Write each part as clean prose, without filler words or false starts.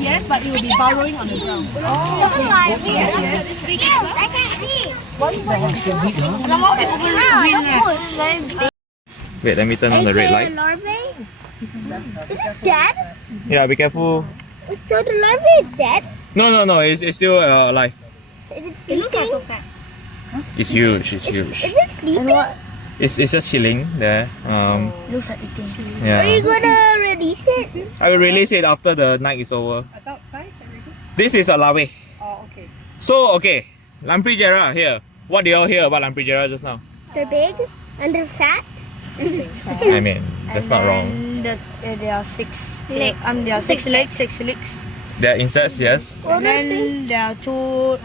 Yes, but it will be burrowing on the ground. I can see. Wait, let me turn on the red light. Larvae? Is it dead? Yeah, be careful. So the larvae is dead? No, it's still alive. Is it sleeping? It's huge, it's huge. Is it sleeping? It's just chilling there. Looks like eating. Are you Yeah. gonna release it? I will release it after the night is over. Adult size already? This is a larvae. Oh, okay. So, okay, Lampreyera here. What did you all hear about Lampreyera just now? They're big and they're fat. I mean, that's not wrong. There are six Legs. there are six legs. They're insects, yes. And then there are two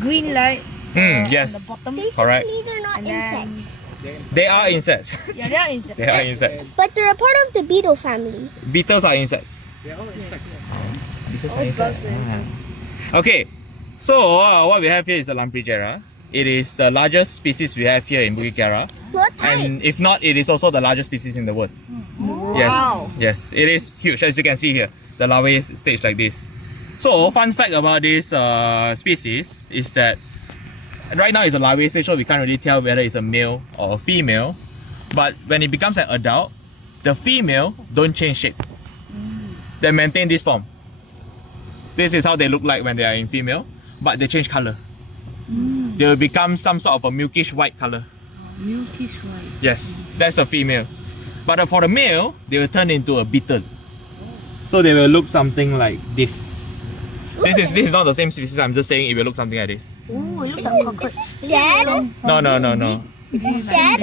green light Yes. bottom. Correct. Basically, they're not And then- insects. They are insects. Yeah, they are insects. They are insects. But they're a part of the beetle family. Beetles are insects. They're all insects. Beetles are insects. Okay, so what we have here is the Lampreyera. It is the largest species we have here in Bukit Kiara. What type? And if not, it is also the largest species in the world. Yes, it is huge, as you can see here. The larvae is staged like this. So, fun fact about this species is that right now it's a larvae stage, so we can't really tell whether it's a male or a female. But when it becomes an adult, the female don't change shape. They maintain this form. This is how they look like when they are in female, but they change color. They will become some sort of a milkish white color. Milkish white. Yes, that's the female. But for the male, they will turn into a beetle. So they will look something like this. This is not the same species. I'm just saying it will look something like this. Ooh, it looks like cockroach. Dead? No. Dead?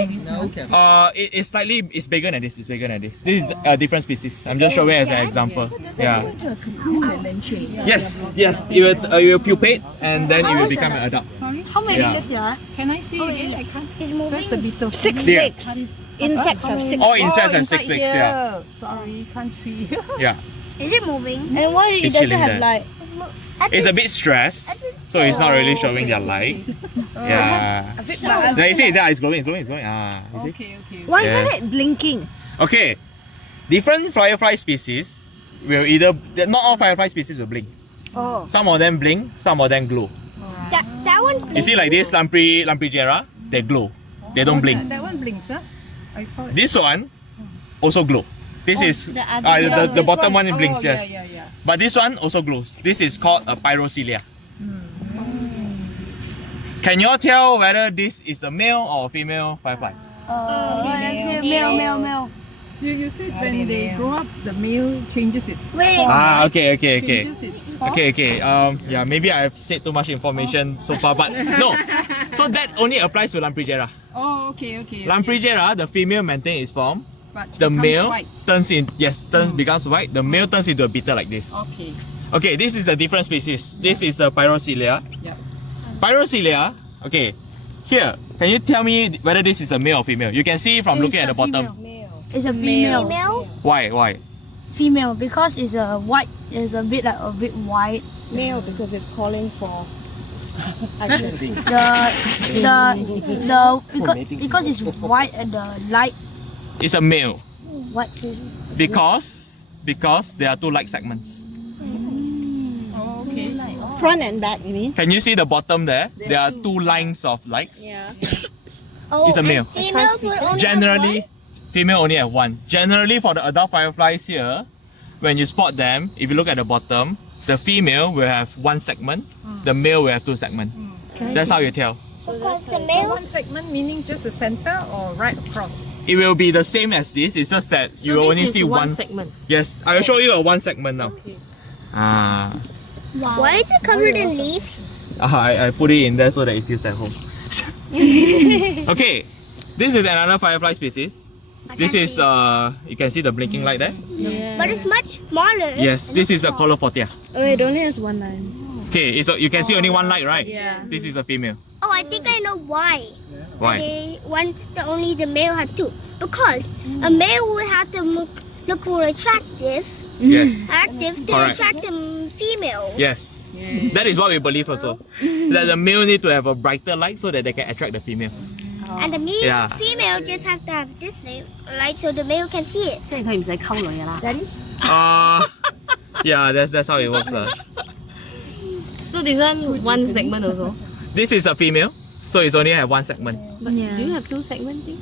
It's slightly bigger than this. It's bigger than this. This is a different species. I'm just showing as an example. Yeah. And then change. Yes. It will pupate and then it will become an adult. Sorry? How many Yeah. legs there? Can I see again? I can't. He's Where's the moving. beetle? Six Yeah. legs. Insects have six. All insects have inside 6 legs. here. Yeah. Sorry, can't see. Yeah. Is it moving? And why it It's doesn't chilling have there. like? It's a bit stressed, so it's not really showing their light. Yeah. There, you see, it's glowing. Ah, you see? Okay. Why Yes. isn't it blinking? Okay, different firefly species will not all firefly species will blink. Oh. Some of them blink, some of them glow. That one's You see, like this Lampreyera, they glow. They don't blink. That one blinks, huh? I saw it. This one also glow. This is the bottom one blinks. Yes. Yeah. But this one also glows. This is called a pyrocelia. Can you all tell whether this is a male or a female firefly? Male. You said when they grow up, the male changes it. Wait. Ah, okay. Changes its form. Okay. Yeah, maybe I've said too much information so far, but no. So that only applies to Lampreyera. Oh, okay. Lampreyera, the female maintains its form. But The becomes male white. becomes white. The male turns into a beetle like this. Okay. Okay, this is a different species. This is the pyrocelia. Yeah. Pyrocelia. Okay, here. Can you tell me whether this is a male or female? You can see from looking at the bottom. It's a female. Female? Why? Female because it's a white. It's a bit white. Male because it's calling for Because it's white and the light. It's a male What? because there are 2 light segments. Oh, okay. Front and back, you mean? Can you see the bottom there? There are 2 lines of lights. Oh, It's a male. and females would only Generally, have female only have 1. Generally, for the adult fireflies here, when you spot them, if you look at the bottom, the female will have 1 segment, the male will have 2 segments. That's how you tell. one? Because the So male. one segment meaning just the center or right across? It will be the same as this. It's just that you will only see one segment. Yes, I will show you a 1 segment now. Ah, Why is it covered in leaves? I put it in there so that it feels at home. Okay, this is another firefly species. This is you can see the blinking light there. But it's much smaller. Yes, this is a Colophortia. Oh, it only has one line. Okay, you can see only 1 light, right? Yeah. This is a female. Oh, I think I know why. Why? Only the male has 2. Because a male would have to look more attractive Yes. to Correct. attract the female. Yes. That is what we believe also. That the male need to have a brighter light so that they can attract the female. And the male, Yeah. female just have to have this light so the male can see it. 即係佢唔使溝女㗎啦。 Yeah, that's how it works. So this one one segment also. This is a female, so it's only have one segment. But do you have two segment thing?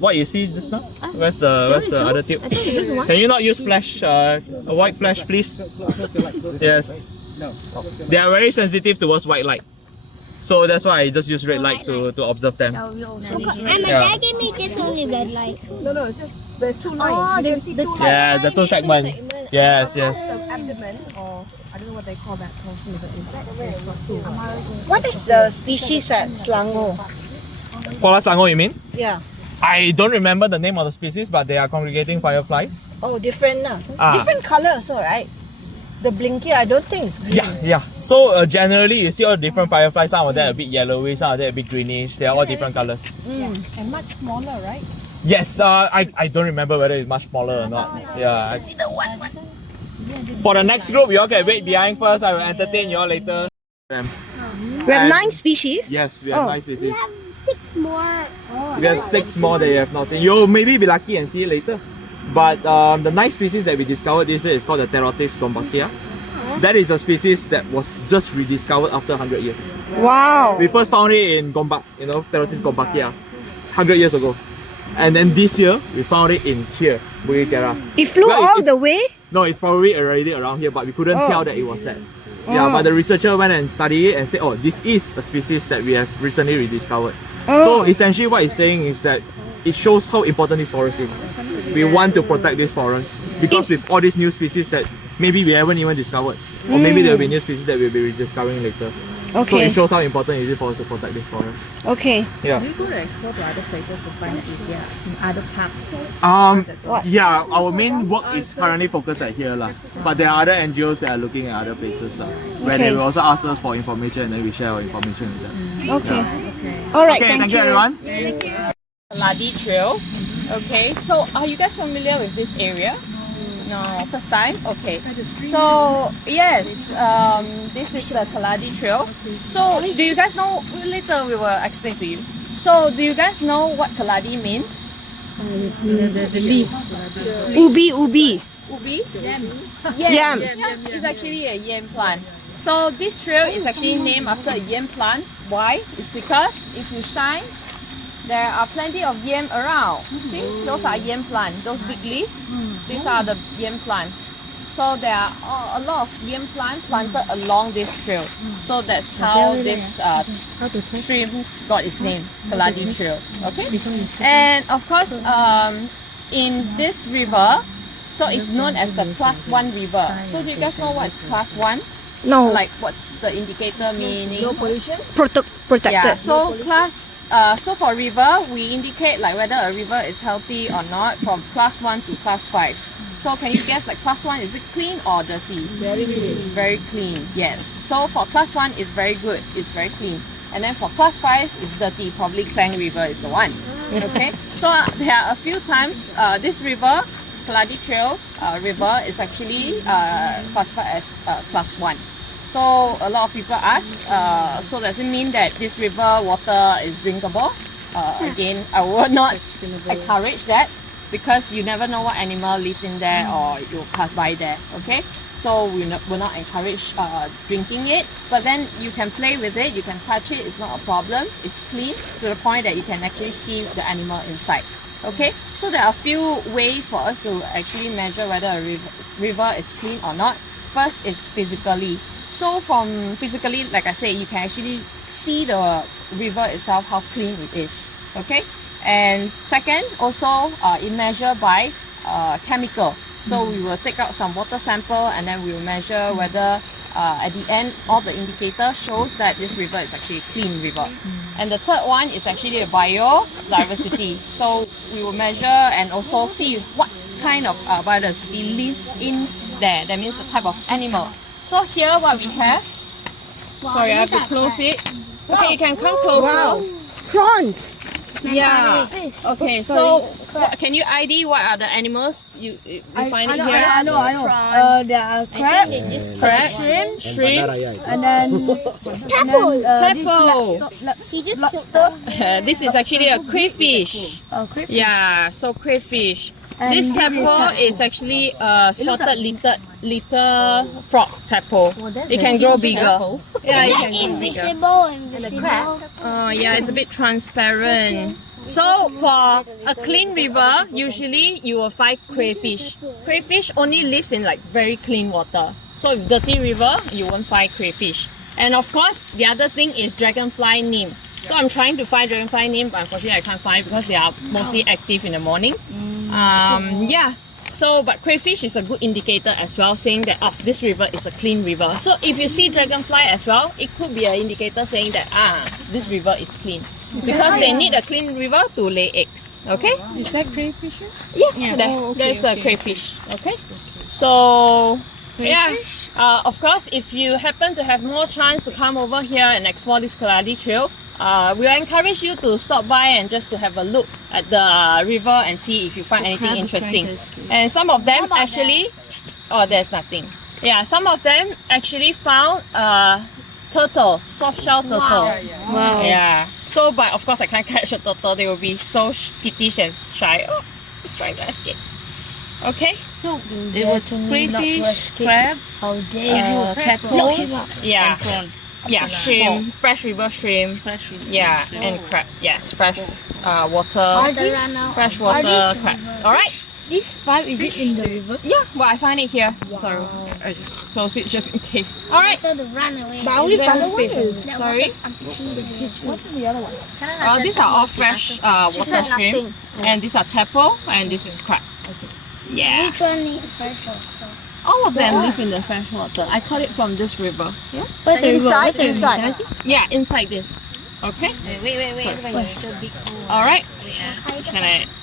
What you see just now? Where's the other tube? I thought it's just one. Can you not use flash, a white flash, please? Yes. They are very sensitive towards white light. So that's why I just use red light to observe them. And my Yeah. dad gave me this only red light. No, it's just there's two lines. Oh, You can there's see the two two- lines. Yeah, the two segment. Yes, yes. The abdomen, or I don't know what they call that portion of the insect. It's got two. What is the species at Selangor? Koala Selangor, you mean? Yeah. I don't remember the name of the species, but they are congregating fireflies. Oh, different. Ah. Different color also, right? The blinky, I don't think it's green. Yeah. So generally, you see all different fireflies. Some of them are a bit yellowish, some of them are a bit greenish. They are all different colors. And much smaller, right? Yes, I don't remember whether it's much smaller or not. Yeah. For the next group, you all can wait behind first. I will entertain you all later. We have And- 9 species. Yes, we have Oh. 9 species. We have 6 more. We have 6 more that you have not seen. You'll maybe be lucky and see it later. But the 9th species that we discovered this year is called the Pterotis gombakia. That is a species that was just rediscovered after 100 years. Wow. We first found it in Gombak, Pterotis gombakia, 100 years ago. And then this year, we found it in here, Bukit Kiara. It flew Well, all it's- the way? No, it's probably already around here, but we couldn't Oh. tell that it was that. Yeah, but the researcher went and studied it and said, oh, this is a species that we have recently rediscovered. So essentially what it's saying is that it shows how important this forest is. We want to protect this forest because with all these new species that maybe we haven't even discovered, or maybe there will be new species that we'll be rediscovering later. So Okay. it shows how important it is for us to protect this forest. Okay. Yeah. Do you go to explore to other places to find out if they are in other parks? Yeah, our main work is currently focused at here lah. But there are other NGOs that are looking at other places lah, where they Okay. will also ask us for information and then we share our information with them. Okay. All right, Okay, thank you you. everyone. Ladi Trail. Okay, so are you guys familiar with this area? No, first time? Okay. So, yes, this is the Kaladi Trail. So, do you guys know, later we will explain to you. So, do you guys know what Kaladi means? The leaf. Ubi. Ubi? Yam. It's actually a yam plant. So, this trail is actually named after a yam plant. Why? It's because if you shine, there are plenty of yam around. See, those are yam plant. Those big leaves, these are the yam plants. So there are a lot of yam plants planted along this trail. So that's how this stream got its name, Kaladi Trail. Okay, and of course, in this river, so it's known as the Class 1 river. So do you guys know what is Class 1? No. Like what's the indicator meaning? Protected. Yeah, so so for river, we indicate like whether a river is healthy or not from class 1 to class 5. So can you guess like class 1, is it clean or dirty? Very clean. Very clean, yes. So for class 1 is very good, it's very clean. And then for class 5 is dirty, probably Klang River is the one. Okay, so there are a few times this river, Kaladi Trail river is actually classified as class 1. So a lot of people ask, so does it mean that this river water is drinkable? Again, I would not encourage that because you never know what animal lives in there or you'll pass by there, okay? So we will not encourage drinking it, but then you can play with it, you can touch it, it's not a problem. It's clean to the point that you can actually see the animal inside. Okay, so there are a few ways for us to actually measure whether a river is clean or not. First is physically. So from physically, like I say, you can actually see the river itself, how clean it is. Okay, and second, also it measure by chemical. So we will take out some water sample and then we will measure whether at the end all the indicator shows that this river is actually a clean river. And the third one is actually a biodiversity. So we will measure and also see what kind of biodiversity lives in there. That means the type of animal. So here what we have, sorry I have to close it. Okay, you can come closer. Wow. Prawns. Yeah. Okay, so Can you ID what are the animals you find it here? I know. There are crab, Crab, shrimp, shrimp. and then Tadpole. Tadpole. He just killed them. This is actually a crayfish. crayfish. Yeah, so crayfish. And This this is tadpole is actually a spotted little frog tadpole. It can grow bigger. Yeah, it can grow bigger. Invisible. Yeah, it's a bit transparent. So for a clean river, usually you will find crayfish. Crayfish only lives in like very clean water. So if dirty river, you won't find crayfish. And of course, the other thing is dragonfly nymph. So I'm trying to find dragonfly nymph, but unfortunately I can't find because they are mostly active in the morning. Yeah. So, but crayfish is a good indicator as well, saying that this river is a clean river. So if you see dragonfly as well, it could be an indicator saying that this river is clean. Because they need a clean river to lay eggs. Okay? Is that crayfish? Yeah. There's a crayfish. Okay? So, yeah. Of course, if you happen to have more chance to come over here and explore this Kaladi Trail, we will encourage you to stop by and just to have a look at the river and see if you find anything interesting. And some of them actually, there's nothing. Yeah, some of them actually found turtle, soft shell turtle. Wow. Yeah. So, but of course I can't catch a turtle. They will be so skittish and shy. Oh, it's trying to escape. Okay. So It was crayfish, crab, tadpole, Yeah. and prawn. Yeah, shrimp, fresh river shrimp. Yeah, and crab. Yes, fresh water, fresh water crab. All right. this 5 is it in the river? Yeah. Well, I find it here. So I just close it just in case. All right. To run away. But I only found one. Sorry. What's the other one? These are all fresh water shrimp, and these are tadpole, and this is crab. Yeah. Which one needs fresh water? All of them live in the fresh water. I caught it from this river. Yeah. Where's the river? Inside, Where's the river? inside. Yeah, inside this. Okay. Wait. All right.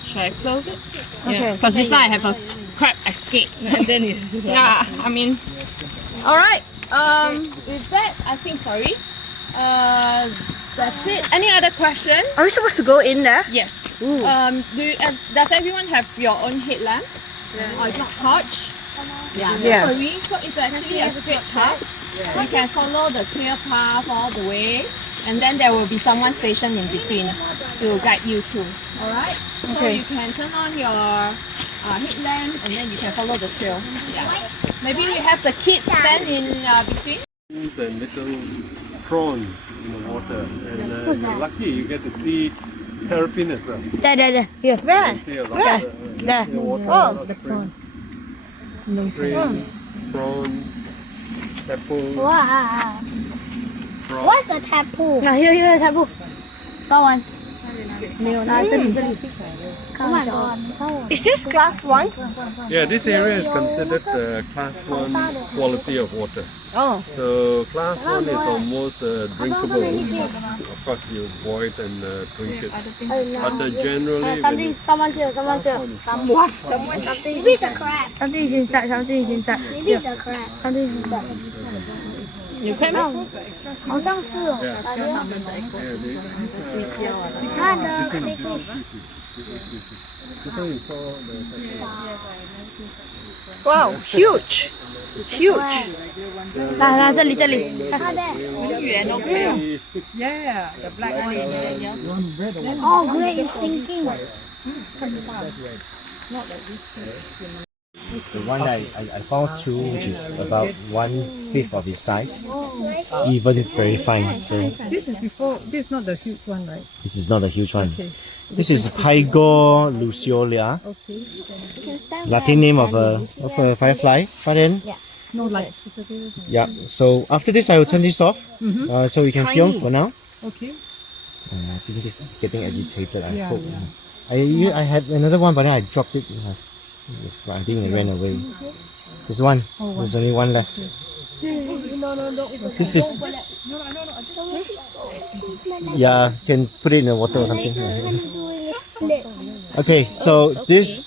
Should I close it? Okay. Because just now I have a crab escape. And then yeah, I mean. All right. With that, I think that's it. Any other questions? Are we supposed to go in there? Yes. Does everyone have your own headlamp? Or if not torch? Yeah. So it's actually a straight path. You can follow the clear path all the way, and then there will be someone stationed in between to guide you through. All right. So you can turn on your headlamp, and then you can follow the trail. Yeah. Maybe we have the kids stand in between. And little prawns in the water, and you're lucky you get to see terrapin as well. There. Here. Where? You see a lot of There. in the water. Oh, the prawn. Prawn, tadpole, Wow. frog. What's the tadpole? Here, tadpole. Found one. 没有，那这里。 Oh my god. is this class 1? Yeah, this area is considered the class 1 quality of water. Oh. So class 1 is almost drinkable. Of course, you boil it and drink it. But generally, when it's Someone's here. Someone, something. Maybe it's a crab. Something is inside. Maybe it's a crab. Something is inside. 有看吗？好像是哦。 你看的 Wow, huge. Huge. 来，这里。 Yeah, the black one. Oh, great, it's sinking. The one that I found two, which is about 1/5 of its size, even very fine. So This is before. This is not the huge one, right? this is not a huge one. This is Pygo luciolia, Latin name of a firefly. But then, No light. yeah. So after this, I will turn this off, so we can film for now. Okay. I think this is getting agitated. I Yeah, hope. yeah. I had another one, but then I dropped it. I think it ran away. There's one. There's only one left. This is. Yeah, can put it in the water or something. Okay, so this.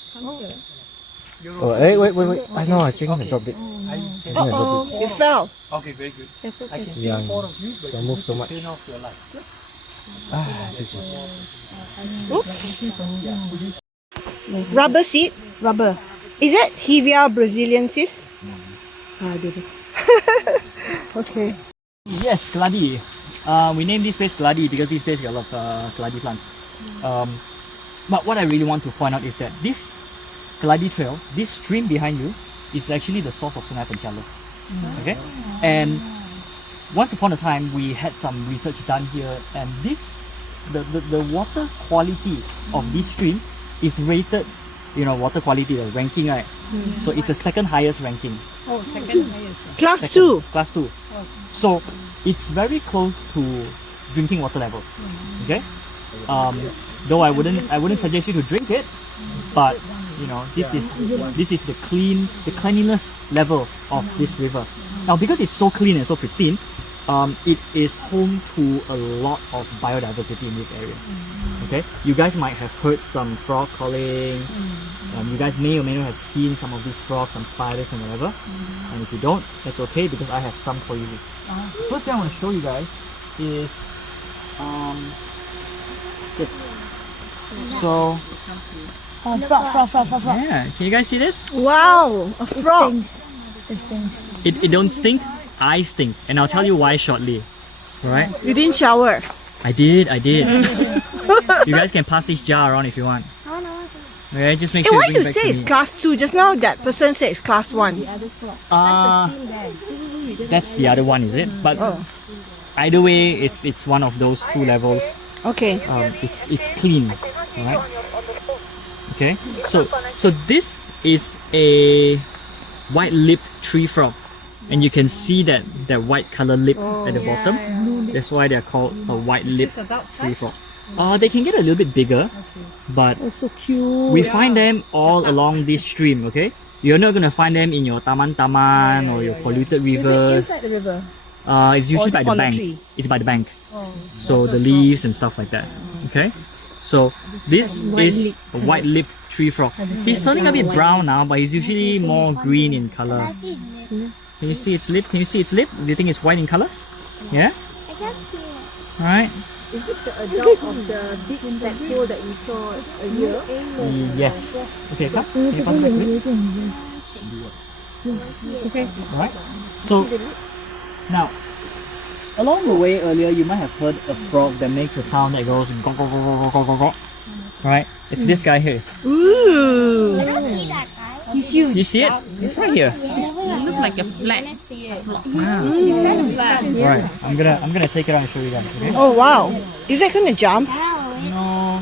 Oh, hey, wait. I know. I think I dropped it. You fell. Okay, very good. Yeah, don't move so much. This is. Oops. Rubber seed? Rubber. Is it Hevia brasiliensis? I don't know. Okay. Yes, Gladi. We named this place Gladi because this place got a lot of Gladi plants. But what I really want to point out is that this Gladi trail, this stream behind you, is actually the source of Sungai Pencalo. Okay? And once upon a time, we had some research done here, and the water quality of this stream is rated, water quality, the ranking, right? So it's the second highest ranking. Oh, second highest. Class 2. Class 2. So it's very close to drinking water level. Okay? Though I wouldn't suggest you to drink it, but this is the cleanliness level of this river. Now because it's so clean and so pristine, it is home to a lot of biodiversity in this area. Okay, you guys might have heard some frog calling. You guys may or may not have seen some of these frogs, some spiders and whatever. And if you don't, that's okay because I have some for you. The first thing I want to show you guys is this. So Frog. yeah, can you guys see this? Wow, a frog. It stinks. It don't stink. I stink, and I'll tell you why shortly. Right? You didn't shower. I did. You guys can pass this jar around if you want. Okay, just make Hey, sure why you you bring it say back it's to me. class 2? Just now that person said it's class 1. That's the other one, is it? But either way, it's one of those two levels. Okay. It's clean, alright? Okay, so this is a white-lipped tree frog, and you can see that white color lip at the bottom. That's why they're called a white-lipped tree frog. They can get a little bit bigger, but So cute. we find them all along this stream. Okay, you're not gonna find them in your taman or your polluted rivers. Inside the river. It's usually is by it the on the bank. tree? It's by the bank. So the leaves and stuff like that. Okay, so this is a white-lipped tree frog. He's turning a bit brown now, but he's usually more green in color. Can you see its lip? Do you think it's white in color? Yeah. I can't see it. All right. Is it the adult of the big tadpole that we saw a year? Yes. Okay, come. Can you pass it back to me? Okay. Alright. So now, along the way earlier, you might have heard a frog that makes a sound that goes go go go go go go go. Right? It's this guy here. Ooh. I don't see that guy. He's huge. You see it? It's right here. It looks like a flat. He's kind of flat. Right. I'm gonna take it out and show you guys. Okay? Oh wow. Is that gonna jump? No.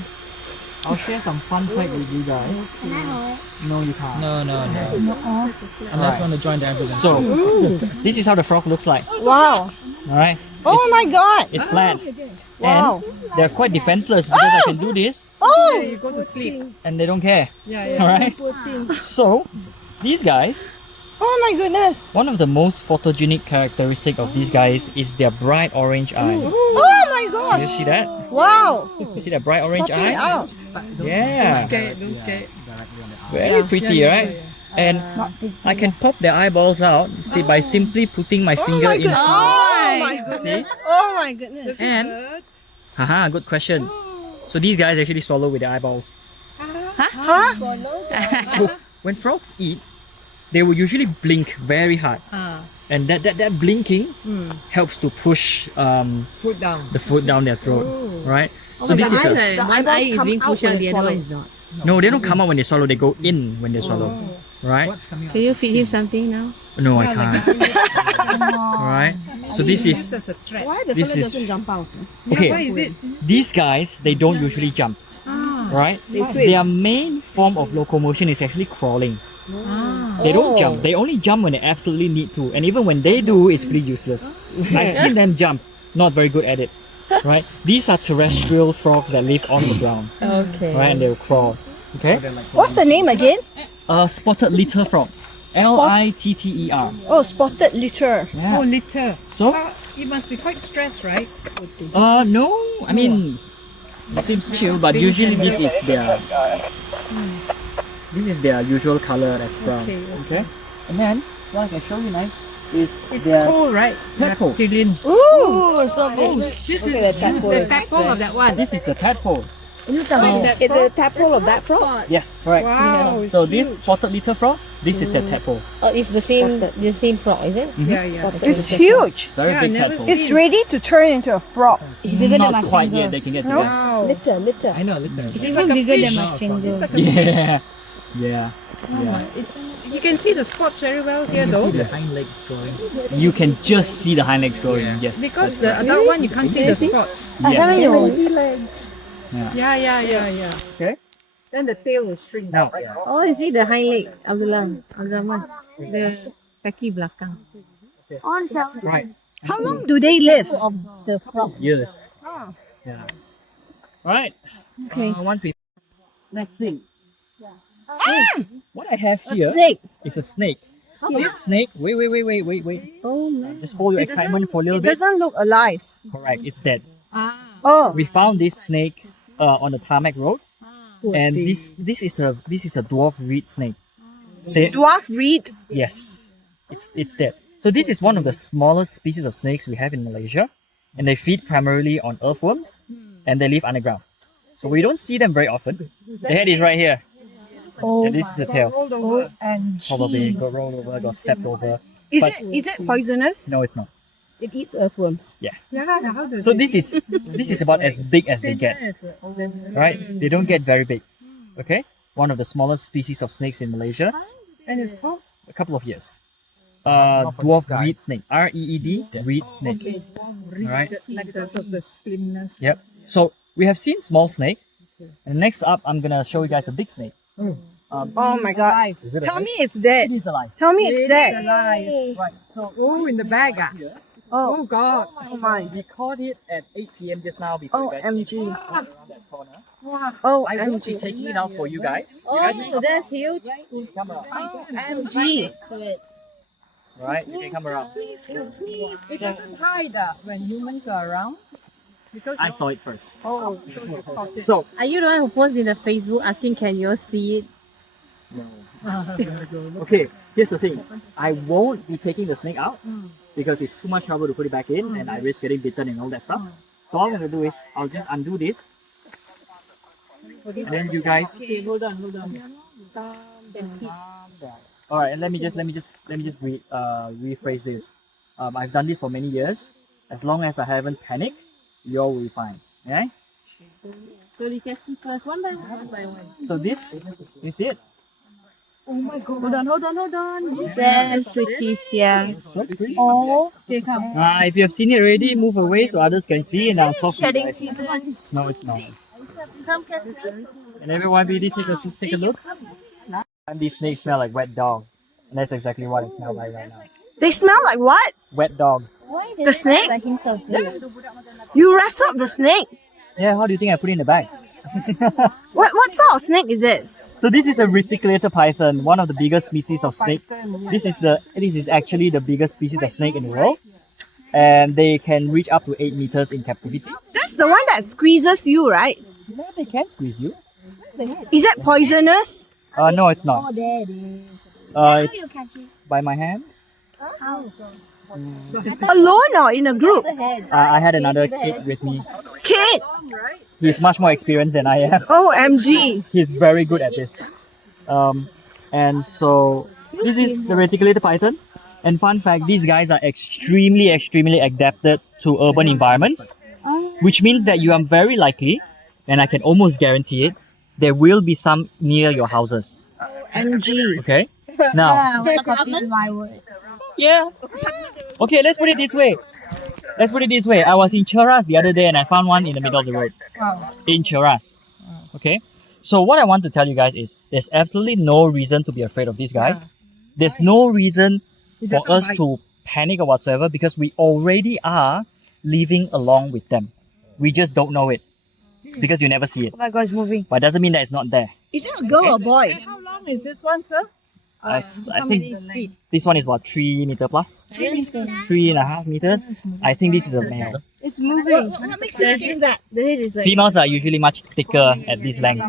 I'll share some fun fact with you guys. Can I hold it? No, you can't. No. Unless you want to join the ambulance. So, this is how the frog looks like. Wow. Alright? Oh my god. It's flat. Wow. And they're quite defenseless because I can do this Oh. You go to sleep. and they don't care. Yeah. Alright? Poor thing. So, these guys, Oh my goodness. one of the most photogenic characteristic of these guys is their bright orange eye. Oh my You gosh. see that? Wow. You see that bright orange Popping eye? out. Yeah. Don't scare. Very pretty, right? And I can pop their eyeballs out see, by simply putting my finger in. Oh my goodness. Oh my goodness. And, haha, good question. So these guys actually swallow with their eyeballs. Huh? So when frogs eat, they will usually blink very hard. And that blinking helps to push Foot down. the food down their throat, right? So this is a, One eye is being pushed out, the other one is not. no, they don't come out when they swallow, they go in when they swallow, right? Can you feed him something now? No, I can't. Alright, so this is, As a threat. Why the this fella is, doesn't jump out? okay, these guys, they don't usually jump, right? They swim. Their main form of locomotion is actually crawling. They don't jump, they only jump when they absolutely need to, and even when they do, it's pretty useless. I've seen them jump, not very good at it, right? These are terrestrial frogs that live on the ground, Okay. right? And they'll crawl, okay? What's the name again? Spotted litter frog, Litter. Oh, spotted litter. Yeah. Oh, litter. So, It must be quite stressed, right? no, I mean, it seems chill, but usually this is their usual color, that's brown. Okay. And then what I can show you now is It's their cool, right? tadpole. Reptilian. Ooh. This is the tadpole of that one. This is the tadpole. It's a tadpole of that frog. Yes, correct. Wow. So this spotted little frog, this is the tadpole. Oh, it's the same frog, is it? Yeah, yeah. It's huge. Very Yeah, big never tadpole. It's ready to turn into a frog. It's bigger than my Not quite finger. yet, they can get to Wow. Litter. I know, little. It's even bigger than my finger. that. Yeah. You can see the spots very well here, You though. see the hind legs growing. You can just see the hind legs growing, yes. Because the adult one, you can't see the spots. Yes. Yeah. Okay. Then the tail will shrink. Now, Oh, you see the hind leg, Abdurrahman. The kaki belakang. right. How long do they live? Of the frog. Years. Yeah. Alright. Okay. One piece. Next thing. What I have A here snake. is a snake. This snake, wait. Oh man. Just hold your excitement for a little It bit. doesn't look alive. Correct, it's dead. Oh. We found this snake on the tarmac road, and this is a dwarf reed snake. Dwarf reed. Yes, it's dead. So this is one of the smallest species of snakes we have in Malaysia, and they feed primarily on earthworms, and they live underground. So we don't see them very often. The head is right here. And this is the tail. Probably got rolled over, got stepped over. Is But- it poisonous? No, it's not. It eats earthworms. Yeah. How does So this is about as big as they get. Right? They don't get very big. Okay? One of the smallest species of snakes in Malaysia. And it's tough. A couple of years. Dwarf reed snake. R-E-E-D, reed snake. Alright? Because of the slimness. Yep. So we have seen small snake. And next up, I'm gonna show you guys a big snake. Oh my god. Tell me it's dead. It is alive. Tell me it's dead. Right. So Oh, in the bag, ah. Oh, God. Oh my. we caught it at 8 p.m. just now before you guys came OMG. around that corner. Oh, I won't be MG. taking it out for you guys. You guys can Oh, that's huge. come around. Oh, MG. Right? You can come around. Excuse me. It doesn't hide when humans are around. Because I saw it first. Oh, so you caught it. So, Are you the one who posted in the Facebook asking can you all see it? okay, here's the thing. I won't be taking the snake out because it's too much trouble to put it back in and I risk getting bitten and all that stuff. So all I'm gonna do is I'll just undo this. And then you guys hold on. Alright, and let me just rephrase this. I've done this for many years. As long as I haven't panicked, you all will be fine. Okay? So you can see first one by one. So this, you see it? Hold on. That's Leticia. So pretty. Oh, okay, come. If you have seen it already, move away so others can see and I'll talk to you Shedding guys. season. No, it's not. Come, Cassie. And everyone really take a look. And these snakes smell like wet dog. And that's exactly what it smells like right now. They smell like what? Wet dog. The snake? Like him so good. You wrestled the snake. Yeah, how do you think I put it in the bag? What sort of snake is it? So this is a reticulated python, one of the biggest species of snake. This is actually the biggest species of snake in the world. And they can reach up to 8 meters in captivity. That's the one that squeezes you, right? Yeah, they can squeeze you. Is it poisonous? No, it's not. It's by my hand. Alone or in a group? I had another kid with me. Kid! He's much more experienced than I am. OMG. He's very good at this. And so this is the reticulated python. And fun fact, these guys are extremely adapted to urban environments, which means that you are very likely, and I can almost guarantee it, there will be some near your houses. OMG. Okay? Now, yeah. Okay, let's put it this way. I was in Cheras the other day and I found one in the middle of the road. In Cheras. Okay? So what I want to tell you guys is there's absolutely no reason to be afraid of these guys. There's no reason for us to panic or whatsoever because we already are living along with them. We just don't know it because you never see it. Oh my god, it's moving. But it doesn't mean that it's not there. Is it a girl or boy? How long is this one, sir? I think this one is what, 3 meter plus? 3.5 meters. I think this is a male. It's moving. What makes you think that? The head is like. Females are usually much thicker at this length.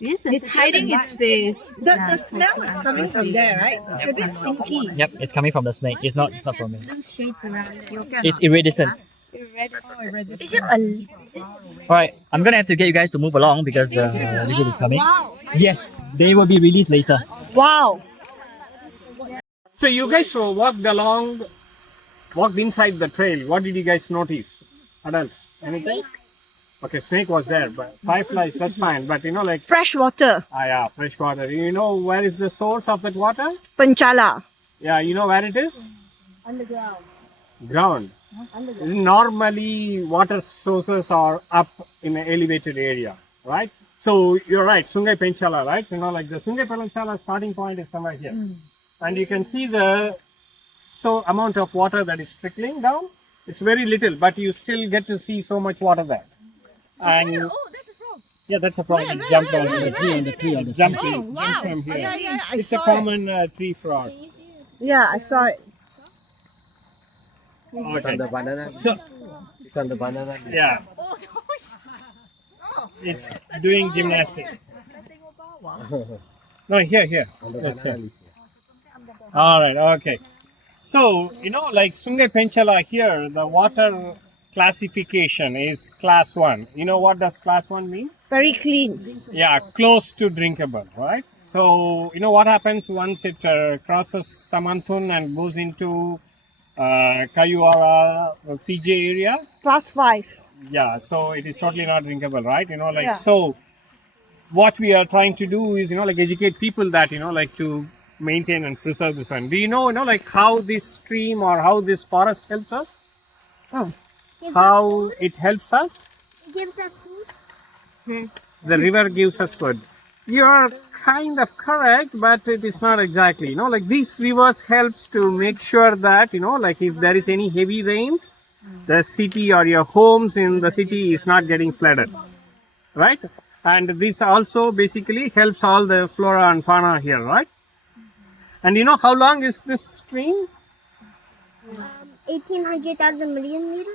It's hiding its face. The smell is coming from there, right? It's a bit stinky. Yep, it's coming from the snake. It's not from me. Blue shades around it. It's iridescent. Is it a Alright, I'm gonna have to get you guys to move along because the liquid is coming. Yes, they will be released later. wow? So you guys walked inside the trail. What did you guys notice? Adults, anything? Okay, snake was there, but fireflies, that's fine. But like Fresh water. yeah, fresh water. You know where is the source of that water? Panchala. Yeah, you know where it is? Underground. Ground. Normally, water sources are up in an elevated area, right? So you're right, Sungai Penchala, right? Like the Sungai Penchala starting point is somewhere here. And you can see the amount of water that is trickling down. It's very little, but you still get to see so much water there. And Oh, that's a frog. yeah, that's a frog. It jumped on the tree. Jumped Wow. from here. Yeah, I It's a saw common tree frog. it. Yeah, I saw it. Okay. banana. So, It's on the banana. yeah, it's doing gymnastics. No, here. That's it. All right, okay. So, like Sungai Penchala here, the water classification is class 1. You know what does class 1 mean? Very clean. Yeah, close to drinkable, right? So, what happens once it crosses Tamantun and goes into Kayuara, PJ area? Class 5. Yeah, so it is totally not drinkable, right? Yeah. So what we are trying to do is, educate people that, to maintain and preserve this one. Do you know, how this stream or how this forest helps us? Oh. How it helps us? It gives us food. The river gives us food. You are kind of correct, but it is not exactly. These rivers helps to make sure that, if there is any heavy rains, the city or your homes in the city is not getting flooded, right? And this also basically helps all the flora and fauna here, right? And how long is this stream? 1,800,000 million meters?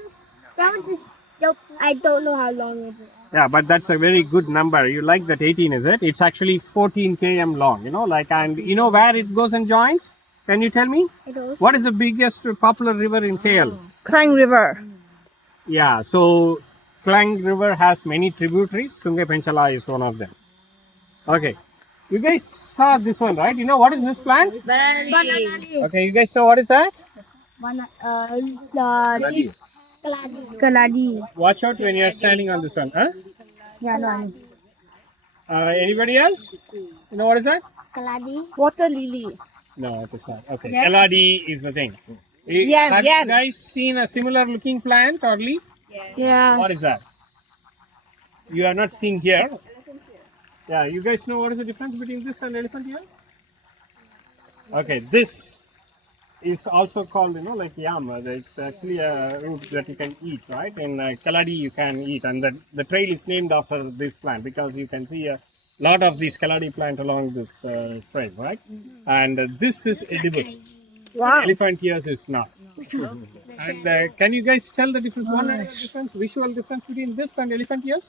That was just dope. I don't know how long it is. Yeah, but that's a very good number. You like that 18, is it? It's actually 14 km long, and where it goes and joins? Can you tell me? I don't. What is the biggest popular river in KL? Klang River. Yeah, so Klang River has many tributaries. Sungai Penchala is one of them. Okay. You guys saw this one, right? You know what is this plant? Banana. Okay, you guys know what is that? Kaladi. Kaladi. Watch out when you are standing on this one, huh? Yeah, no. Anybody else? You know what is that? Kaladi. Water lily. No, it is not. Okay, Yeah. LRD is the thing. Yam, Have yam. you guys seen a similar looking plant or leaf? Yeah. What is that? You are not seen here. Yeah, you guys know what is the difference between this and elephant ear? Okay, this is also called, like yam. It's actually a root that you can eat, right? In Kaladi you can eat, and the trail is named after this plant because you can see a lot of these Kaladi plant along this trail, right? And this is edible. Wow. Elephant ears is not. And can you guys tell the difference? Visual difference between this and elephant ears?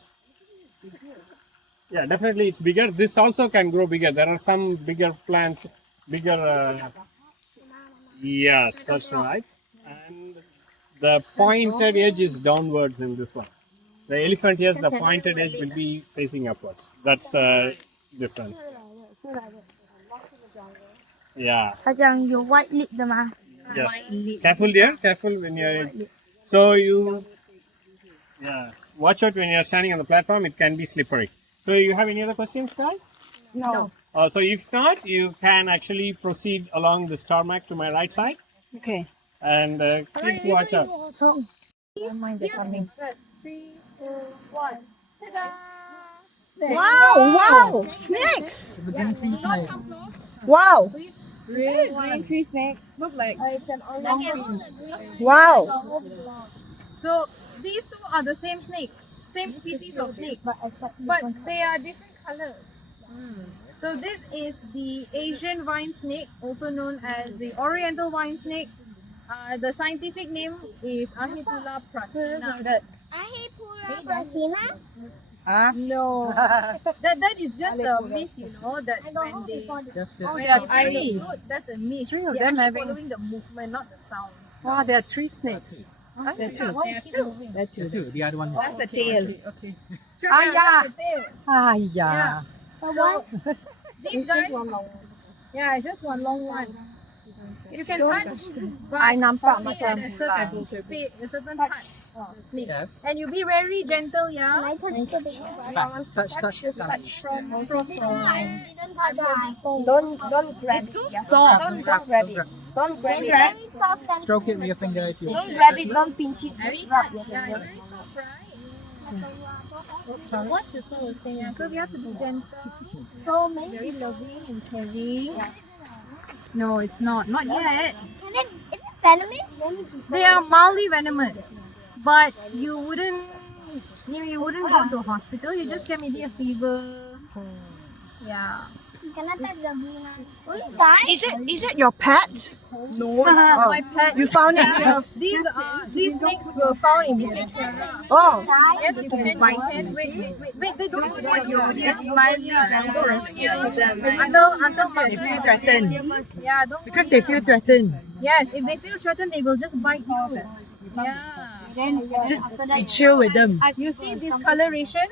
Yeah, definitely it's bigger. This also can grow bigger. There are some bigger plants, yes, that's right. And the pointed edge is downwards in this one. The elephant ears, the pointed edge will be facing upwards. That's different. Yeah. 它这样有 white lip 的吗？ Yes. Careful dear, careful when you're. So watch out when you're standing on the platform, it can be slippery. So you have any other questions, guys? No. So if not, you can actually proceed along this tarmac to my right side. Okay. And please watch out. Don't mind the coming. 3, 2, 1. Ta-da! Wow, wow, snakes. The green tree snake. Wow, Green tree snake. Look like. It's an orange. wow. So these two are the same snakes, same species of snake, but they are different colors. So this is the Asian vine snake, also known as the Oriental vine snake. The scientific name is Ahipula prasina. No, that is just a myth, that when they are free, that's a myth. Three of them following the movement, not the sound. Wow, there are 3 snakes. There are two. There are two. Two. The other one. That's the tail. Okay. yeah. Yeah. Yeah. So these guys, yeah, it's just one long one. You can touch, but I nampak only macam at a certain certain part of the snake. Yes. And you be very gentle, yeah. Touch. Don't grab It's it. so soft. Don't grab it. Don't grab it. Stroke it with your finger if you. Don't grab it. Don't pinch it. Just rub your Yeah, finger. it's very soft, right? So watch the sort of thing. Yeah. So we have to be gentle, So many. very loving and caring. No, it's not. Not yet. And then, is it venomous? They are mildly venomous, but you wouldn't go to a hospital. You just get maybe a fever. Yeah. Can I touch the green one? Will you die? Is it your pet? No, it's not my pet. You found it here. These snakes were found in Bukit Kiara. Oh. Yes, you can. Wait, don't do that. It's mildly venomous. Until They feel threatened. Yeah, don't. Because they feel threatened. Yes, if they feel threatened, they will just bite you. Yeah. Just be chill with them. You see this coloration?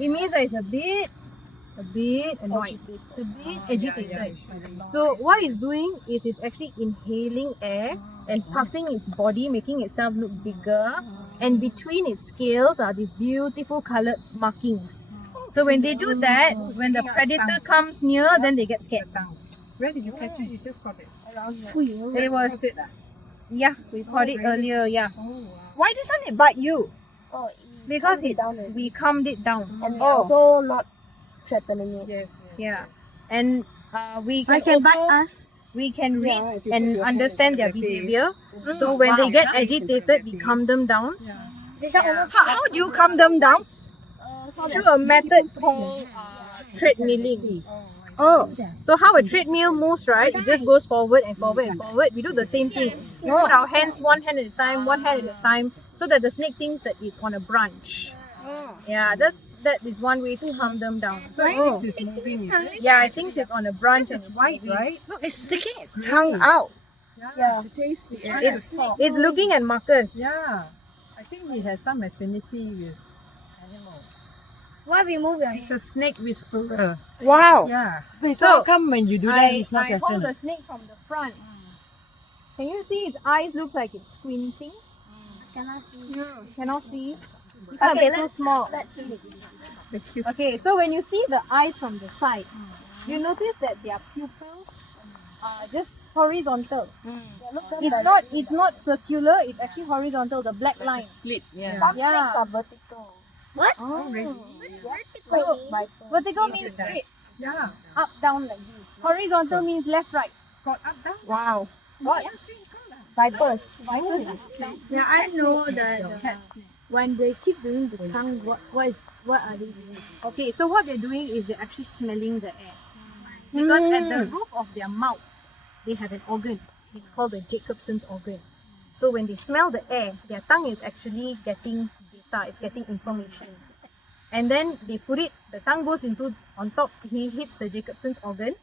It means that it's a bit annoyed. It's a bit agitated. So what it's doing is it's actually inhaling air and puffing its body, making itself look bigger. And between its scales are these beautiful colored markings. So when they do that, when the predator comes near, then they get scared. Where did you catch it? You just caught it. It was, yeah, we caught it earlier, yeah. Why doesn't it bite you? Because we calmed it down. Oh. So not threatening it. Yeah. And we can can bite also, us. we can read Yeah, if you put and your hand understand their on their behavior. So when they get agitated, we calm them down How do you calm them down? through a method called treadmilling. Oh. So how a treadmill moves, right? It just goes forward and forward and forward. We do the same thing. We put our hands one hand at a time, so that the snake thinks that it's on a branch. Yeah, that is one way to calm them down. So yeah, I think it's on a branch. It's white, right? Look, it's sticking its tongue out. Yeah. It's looking at Marcus. Yeah, I think he has some affinity with animals. Why remove your It's a snake whisperer. Wow. Yeah. Wait, so how come when you do that, it's not I hold threatened? the snake from the front. Can you see its eyes look like it's squinting? Cannot see. Cannot see? Okay, too let's small. see. Okay, so when you see the eyes from the side, you notice that their pupils are just horizontal. It's not circular, it's actually horizontal, the black line. Slit. Yeah. Some Yeah. snakes are vertical. What? So, vertical means straight. Yeah. Up, down like this. Horizontal means left, right. Wow. What? Vipers. Vipers. Yeah, I know that when they keep doing the tongue, what are they doing? Okay, so what they're doing is they're actually smelling the air. Because at the roof of their mouth, they have an organ. It's called the Jacobson's organ. So when they smell the air, their tongue is actually getting data, it's getting information. And then they put it, the tongue goes into, on top, he hits the Jacobson's organ.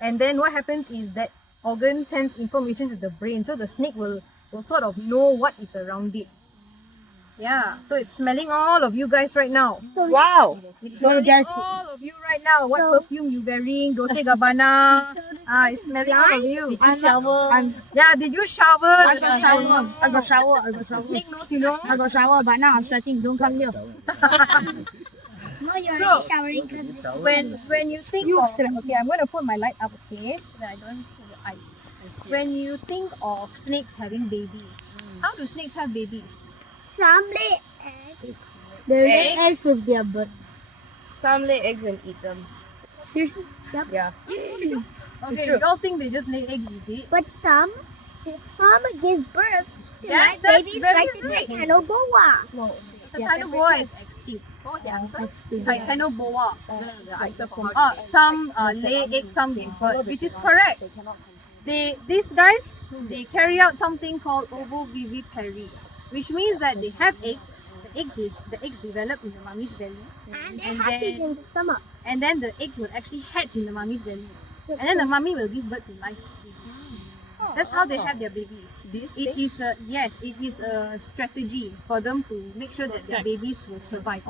And then what happens is that organ sends information to the brain. So the snake will sort of know what is around it. Yeah, so it's smelling all of you guys right now. Wow. It's smelling all of you right now. What perfume you wearing? Dolce Gabbana. It's smelling all of you. Did you shower? Yeah, did you shower? I got shower. I got shower. The snake knows, you know. I got shower, but now I'm sweating. Don't come here. No, you're So, already showering. when you think of, okay, I'm going to put my light up, okay, so that I don't see your eyes. When you think of snakes having babies, how do snakes have babies? Some lay eggs. They lay eggs with their bird. Some lay eggs and eat them. Seriously? Yep. Yeah. Okay, you all think they just lay eggs, is it? But some give birth to Yes, nice that's babies very like the right. Titanoboa. No. The Titanoboa is extinct. What was the answer? Titanoboa. The answer from some lay eggs, some give birth, which is correct. These guys, they carry out something called ovovivipary, which means that they have eggs. The eggs develop in the mummy's belly, And they hatch it in the stomach. and then the eggs will actually hatch in the mummy's belly, and then the mummy will give birth to live babies. That's how they have their babies. It is a strategy for them to make sure that their babies will survive.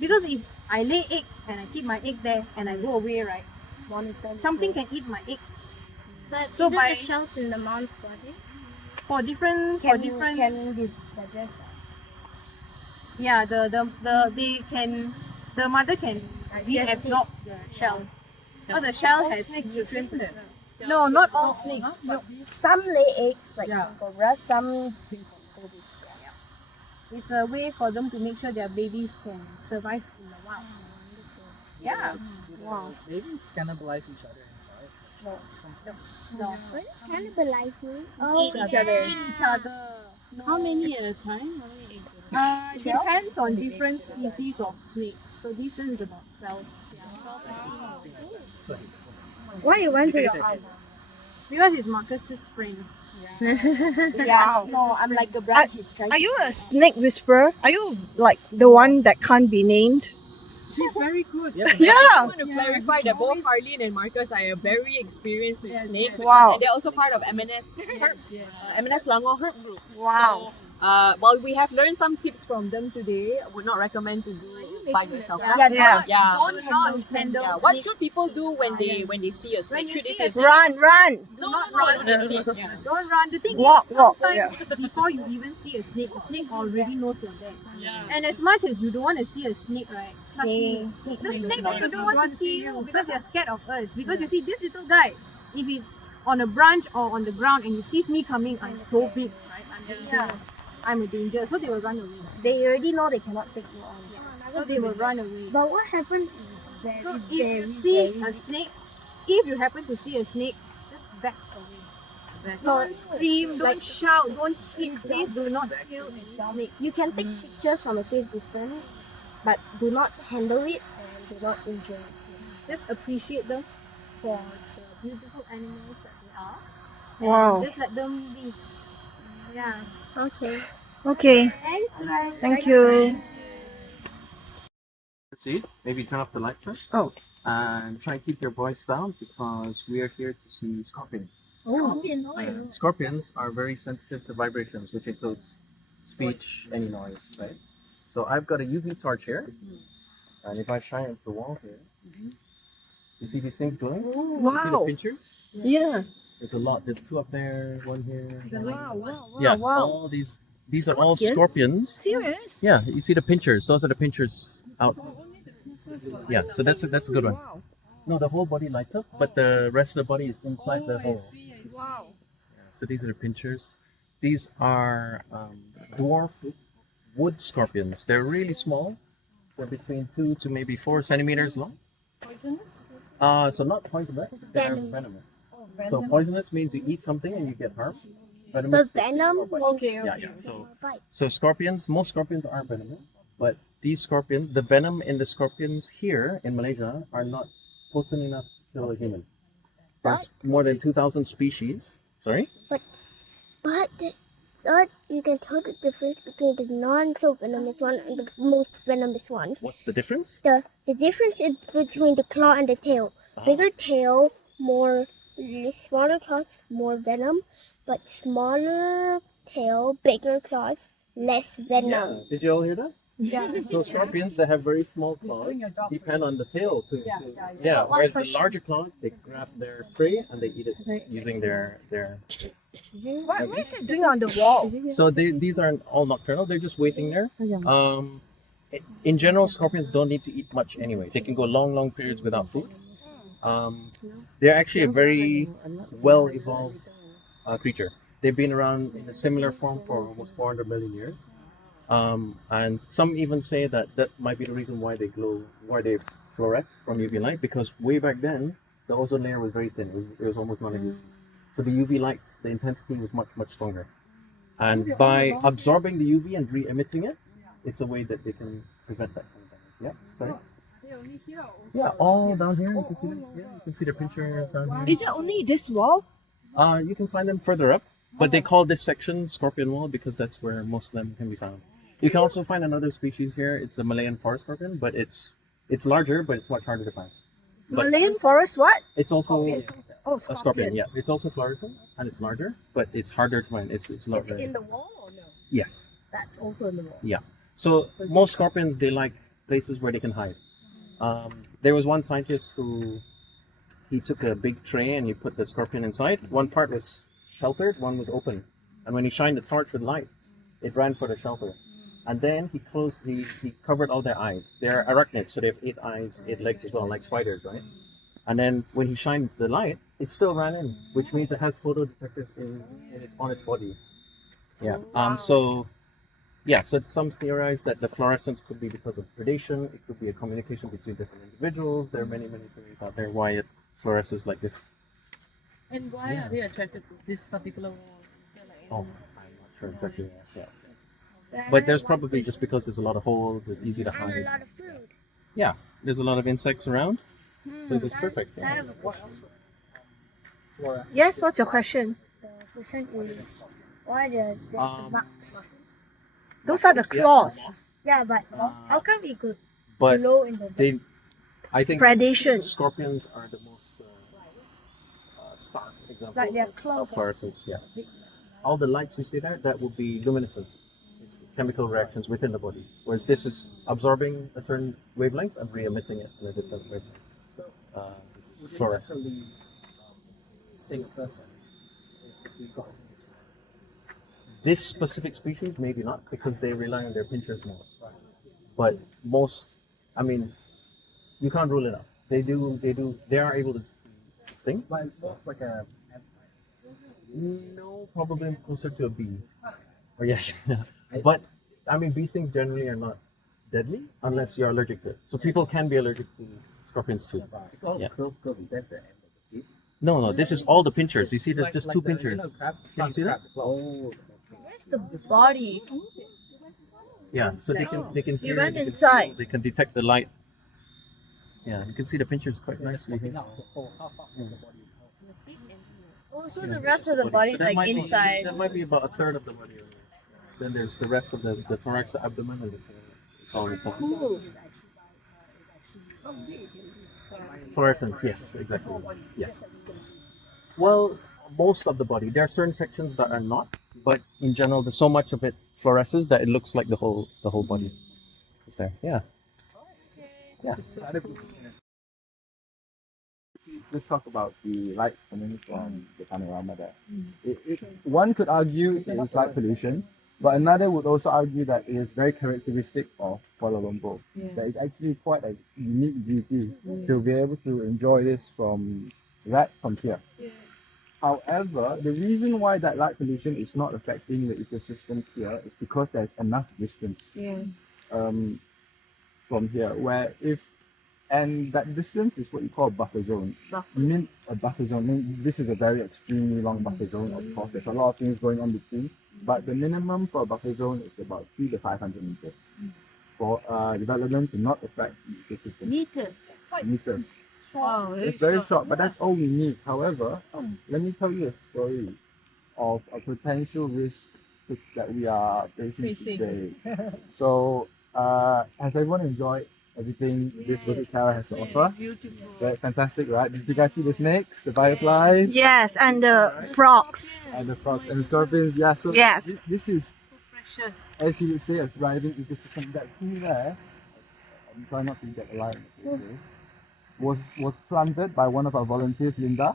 Because if I lay egg and I keep my egg there and I go away, right, something can eat my eggs. But So isn't by- the shells in the mom's body? Can be digest. yeah, the mother can reabsorb the shell. Because the shell has nutrients in it. No, not all snakes. No. Some lay eggs like cobra, some It's a way for them to make sure their babies can survive in the wild. Yeah. Wow. Maybe it's cannibalize each other inside. No. What is cannibalizing? Eat each other. How many at a time? How many eggs? Depends on different species of snakes. So this one is about 12. Why you went to your aunt? Because it's Marcus's friend. Wow. No, I'm like a branch. He's trying Are you a snake whisperer? Are you like the one that can't be named? She's very good. Yeah. I want to clarify that both Harleen and Marcus are very experienced with snakes. Wow. And they're also part of M&S Herb, M&S Langor Herb Group. Wow. So, while we have learned some tips from them today, I would not recommend to do it by yourself. Yeah. Don't handle What snakes. should people do when they see a snake? Should they say Run. Do not run. Don't run. The thing Walk, is, walk, sometimes before you even see a snake, the snake already knows you're there. And as much as you don't want to see a snake, right? Trust me, the snake also don't want to see you because they're scared of us. Because you see, this little guy, if it's on a branch or on the ground and it sees me coming, I'm so big, right? I'm dangerous. I'm a danger, so they will run away. They already know they cannot take you on. So they will run away. But what happened? So if you see a snake, if you happen to see a snake, just back away. Don't scream, don't shout, don't hit. Please do not kill a snake. You can take pictures from a safe distance, but do not handle it and do not injure it. Just appreciate them for the beautiful animals that they are. And Wow. just let them be. Yeah. Okay. Okay. Thank you. See, maybe turn off the light first. Oh. And try and keep your voice down because we are here to see scorpions. Scorpion Scorpions are very sensitive to vibrations, which includes speech, any noise, right? So I've got a UV torch here, and if I shine it to the wall here, you see these things glowing? You see the Wow. pinchers? Yeah. There's a lot. There's 2 up there, 1 here. Wow. Yeah, Wow. all these are all Scorpion? scorpions. Serious? Yeah, you see the pinchers. Those are the pinchers out. Yeah, so that's a good one. Wow. No, the whole body lights up, but the rest of the body is inside the hole. Wow. So these are the pinchers. These are dwarf wood scorpions. They're really small. They're between 2 to maybe 4 centimeters long. Poisonous? So not poisonous, they're venomous. So poisonous means you eat something and you get harmed. Venomous. But venom? Okay. Yeah. So scorpions, most scorpions are venomous, but these scorpions, the venom in the scorpions here in Malaysia are not potent enough to kill a human. There's more than 2,000 species. Sorry? But you can tell the difference between the non-so venomous one and the most venomous ones. What's the difference? The difference is between the claw and the tail. Bigger tail, smaller claws, more venom, but smaller tail, bigger claws, less venom. Did you all hear that? Yeah. So scorpions that have very small claws depend on the tail to whereas the larger claws they grab their prey and they eat it using their What is it doing on the wall? So these are all nocturnal, they're just waiting there. In general, scorpions don't need to eat much anyway. They can go long periods without food. They're actually a very well evolved creature. They've been around in a similar form for almost 400 million years. And some even say that might be the reason why they glow, why they fluoresce from UV light, because way back then the ozone layer was very thin. It was almost non-existent. So the UV lights, the intensity was much stronger. And by absorbing the UV and re-emitting it, it's a way that they can prevent that kind of damage. Yeah, sorry. Yeah, all down here. You can see them. Yeah, you can see the pinchers down here. Is it only this wall? You can find them further up, but they call this section Scorpion Wall because that's where most of them can be found. You can also find another species here. It's the Malayan forest scorpion, but it's larger, but it's much harder to find. But Malayan forest what? it's also Oh, A scorpion, yeah. It's also fluorescent and it's larger, but it's harder to find. It's not Is it very. in the wall or no? Yes. That's also in the wall. Yeah. So most scorpions, they like places where they can hide. There was one scientist who he took a big tray and he put the scorpion inside. One part was sheltered, one was open. And when he shined the torch with light, it ran for the shelter. And then he covered all their eyes. They're arachnids, so they have 8 eyes, 8 legs as well, like spiders, right? And then when he shined the light, it still ran in, which means it has photo detectors on its body. Yeah. So some theorize that the fluorescence could be because of predation. It could be a communication between different individuals. There are many theories out there why it fluoresces like this. And why are they attracted to this particular wall? Oh, I'm not sure exactly. Yeah. But there's probably just because there's a lot of holes, it's easy to And a hide. lot of food. Yeah, there's a lot of insects around, so it's perfect. Yeah. Yes, what's your question? The question is why there's bugs? Those are the claws. Yeah, but how come we could But glow in the I think Predation. scorpions are the most stark example Like their of claws. fluorescence. Yeah, all the lights you see there, that would be luminescence. It's chemical reactions within the body. Whereas this is absorbing a certain wavelength and re-emitting it in a different wavelength. This is fluorescence. This specific species, maybe not, because they rely on their pinchers more. But most, I mean, you can't rule it out. They are able to sting. But it's like a. No, probably closer to a bee. Or yeah, but I mean, bee stings generally are not deadly unless you're allergic to it. So people can be allergic to scorpions too. It's all Yeah. curved, is that the end of the teeth? No, this is all the pinchers. You see, there's just two pinchers. Crab, Can you see that? Oh. Where's the body? Yeah, so they can You hear, went they can- inside. They can detect the light. Yeah, you can see the pinchers quite nicely here. Oh, so the rest of the body is So that like might be- inside. that might be about a third of the body. Then there's the rest of the thorax, the abdomen, and the so and so. Cool. Fluorescence, yes, exactly. Yes. Well, most of the body. There are certain sections that are not, but in general, there's so much of it fluoresces that it looks like the whole body is there. Yeah. Yeah. Let's talk about the light coming from the panorama there. One could argue it is light pollution, but another would also argue that it is very characteristic of Kuala Lumpur. That it's actually quite a unique beauty to be able to enjoy this from here. However, the reason why that light pollution is not affecting the ecosystem here is because there's enough distance from here, and that distance is what you call a buffer zone. You mean a buffer zone? I mean, this is a very extremely long buffer zone, of course. There's a lot of things going on between, but the minimum for a buffer zone is about 300 to 500 meters for development to not affect the ecosystem. Meters. Wow, It's very short, but that's all we need. However, let me tell you a story of a potential risk that we are facing today. So, has everyone enjoyed everything this Bukit Kiara has to offer? Beautiful. Very fantastic, right? Did you guys see the snakes, the fireflies? Yes, and the frogs. And the frogs and the scorpions, yeah. So Yes. this is, Precious. as you would say, a thriving ecosystem. That tree there, I'm trying not to get a line, okay, was planted by one of our volunteers, Linda,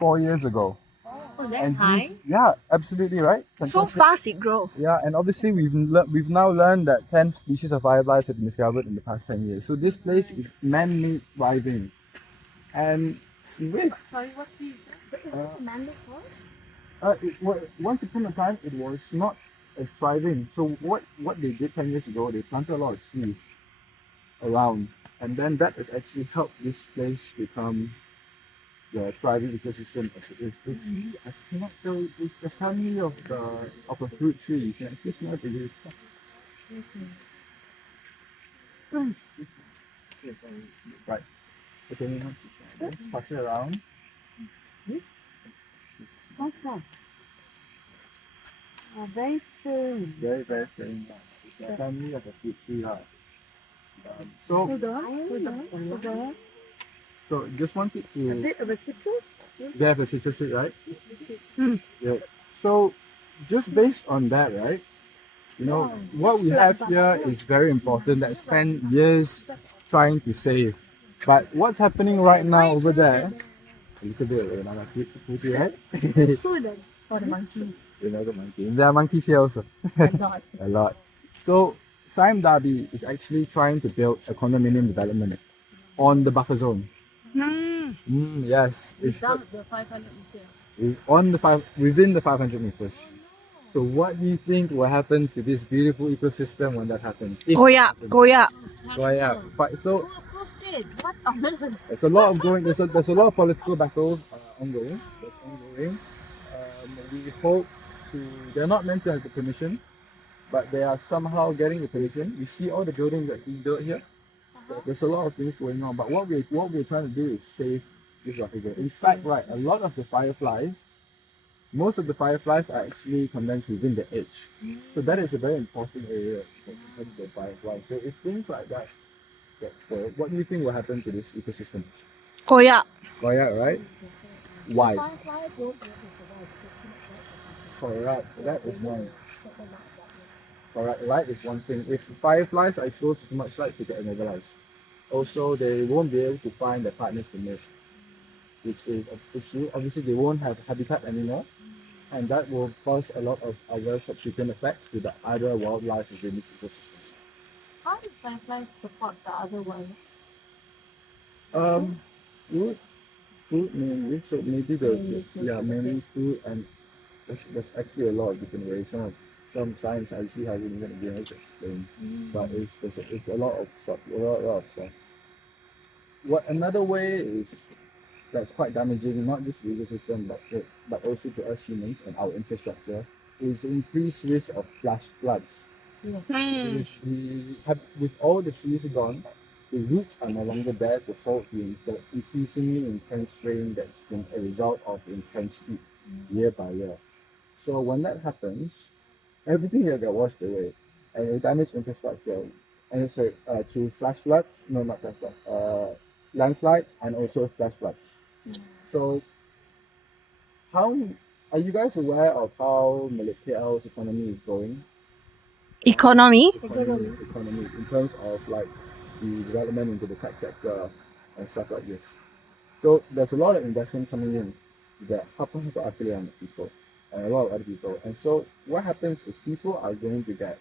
4 years ago. Oh, that's high. Yeah, absolutely right. So Fantastic. fast it grows. Yeah, and obviously we've now learned that 10 species of fireflies have been discovered in the past 10 years. So this place is man-made thriving, and with Sorry, what tree is that? Is this a man-made forest? once upon a time it was not as thriving. So what they did 10 years ago, they planted a lot of trees around, and then that has actually helped this place become the thriving ecosystem as it is. I cannot tell. It's the family of a fruit tree. You can actually smell the leaves. Right. Okay, let's pass it around. What's that? Very thin. Very, very thin. It's the family of a fruit tree. So So just wanted A to. bit of a citrus. They have a citrus sweet, right? Yeah. So just based on that, right? You know, what we have here is very important that spend years trying to save. But what's happening right now over there, a little bit right? For the monkey. You know the monkey. And there are monkeys here also. A lot. A lot. So Sime Darby is actually trying to build a condominium development on the buffer zone. Yes. It's Without the 500 meter. on the within the 500 meters. So what do you think will happen to this beautiful ecosystem when that happens? If it happens? Goya. Goya. But so Who approved it? What on earth? there's a lot of going. There's a lot of political battles ongoing. That's ongoing. We hope to. They're not meant to have the permission, but they are somehow getting the permission. You see all the buildings that being built here. There's a lot of things going on. But what we're trying to do is save this buffer zone. In fact, right, a lot of the fireflies. Most of the fireflies are actually condensed within the edge. So that is a very important area in terms of fireflies. So if things like that get spoiled, what do you think will happen to this ecosystem? Goya. Goya, right? Why? Fireflies won't be able to survive. Correct. That is one. Correct. Light is one thing. If fireflies are exposed to too much light, they get immobilized. Also, they won't be able to find their partners to mate, which is an issue. Obviously, they won't have habitat anymore, and that will cause a lot of other subsequent effects to the other wildlife within this ecosystem. How do fireflies support the other ones? Food mainly. So maybe mainly food, and there's actually a lot of different ways. Some science actually hasn't even been able to explain, but it's a lot of stuff. A lot of stuff. What another way is that's quite damaging, not just the ecosystem, but also to us humans and our infrastructure, is the increased risk of flash floods. With all the trees gone, the roots are no longer there to hold the increasingly intense rain that's been a result of intense heat year by year. So when that happens, everything will get washed away, and it damage infrastructure, and it's through flash floods, no, not flash floods, landslides, and also flash floods. So, how are you guys aware of how KL's economy is going? Economy. Economy in terms of like the development into the tech sector and stuff like this. So there's a lot of investment coming in that happen to affiliate people and a lot of other people. And so what happens is people are going to get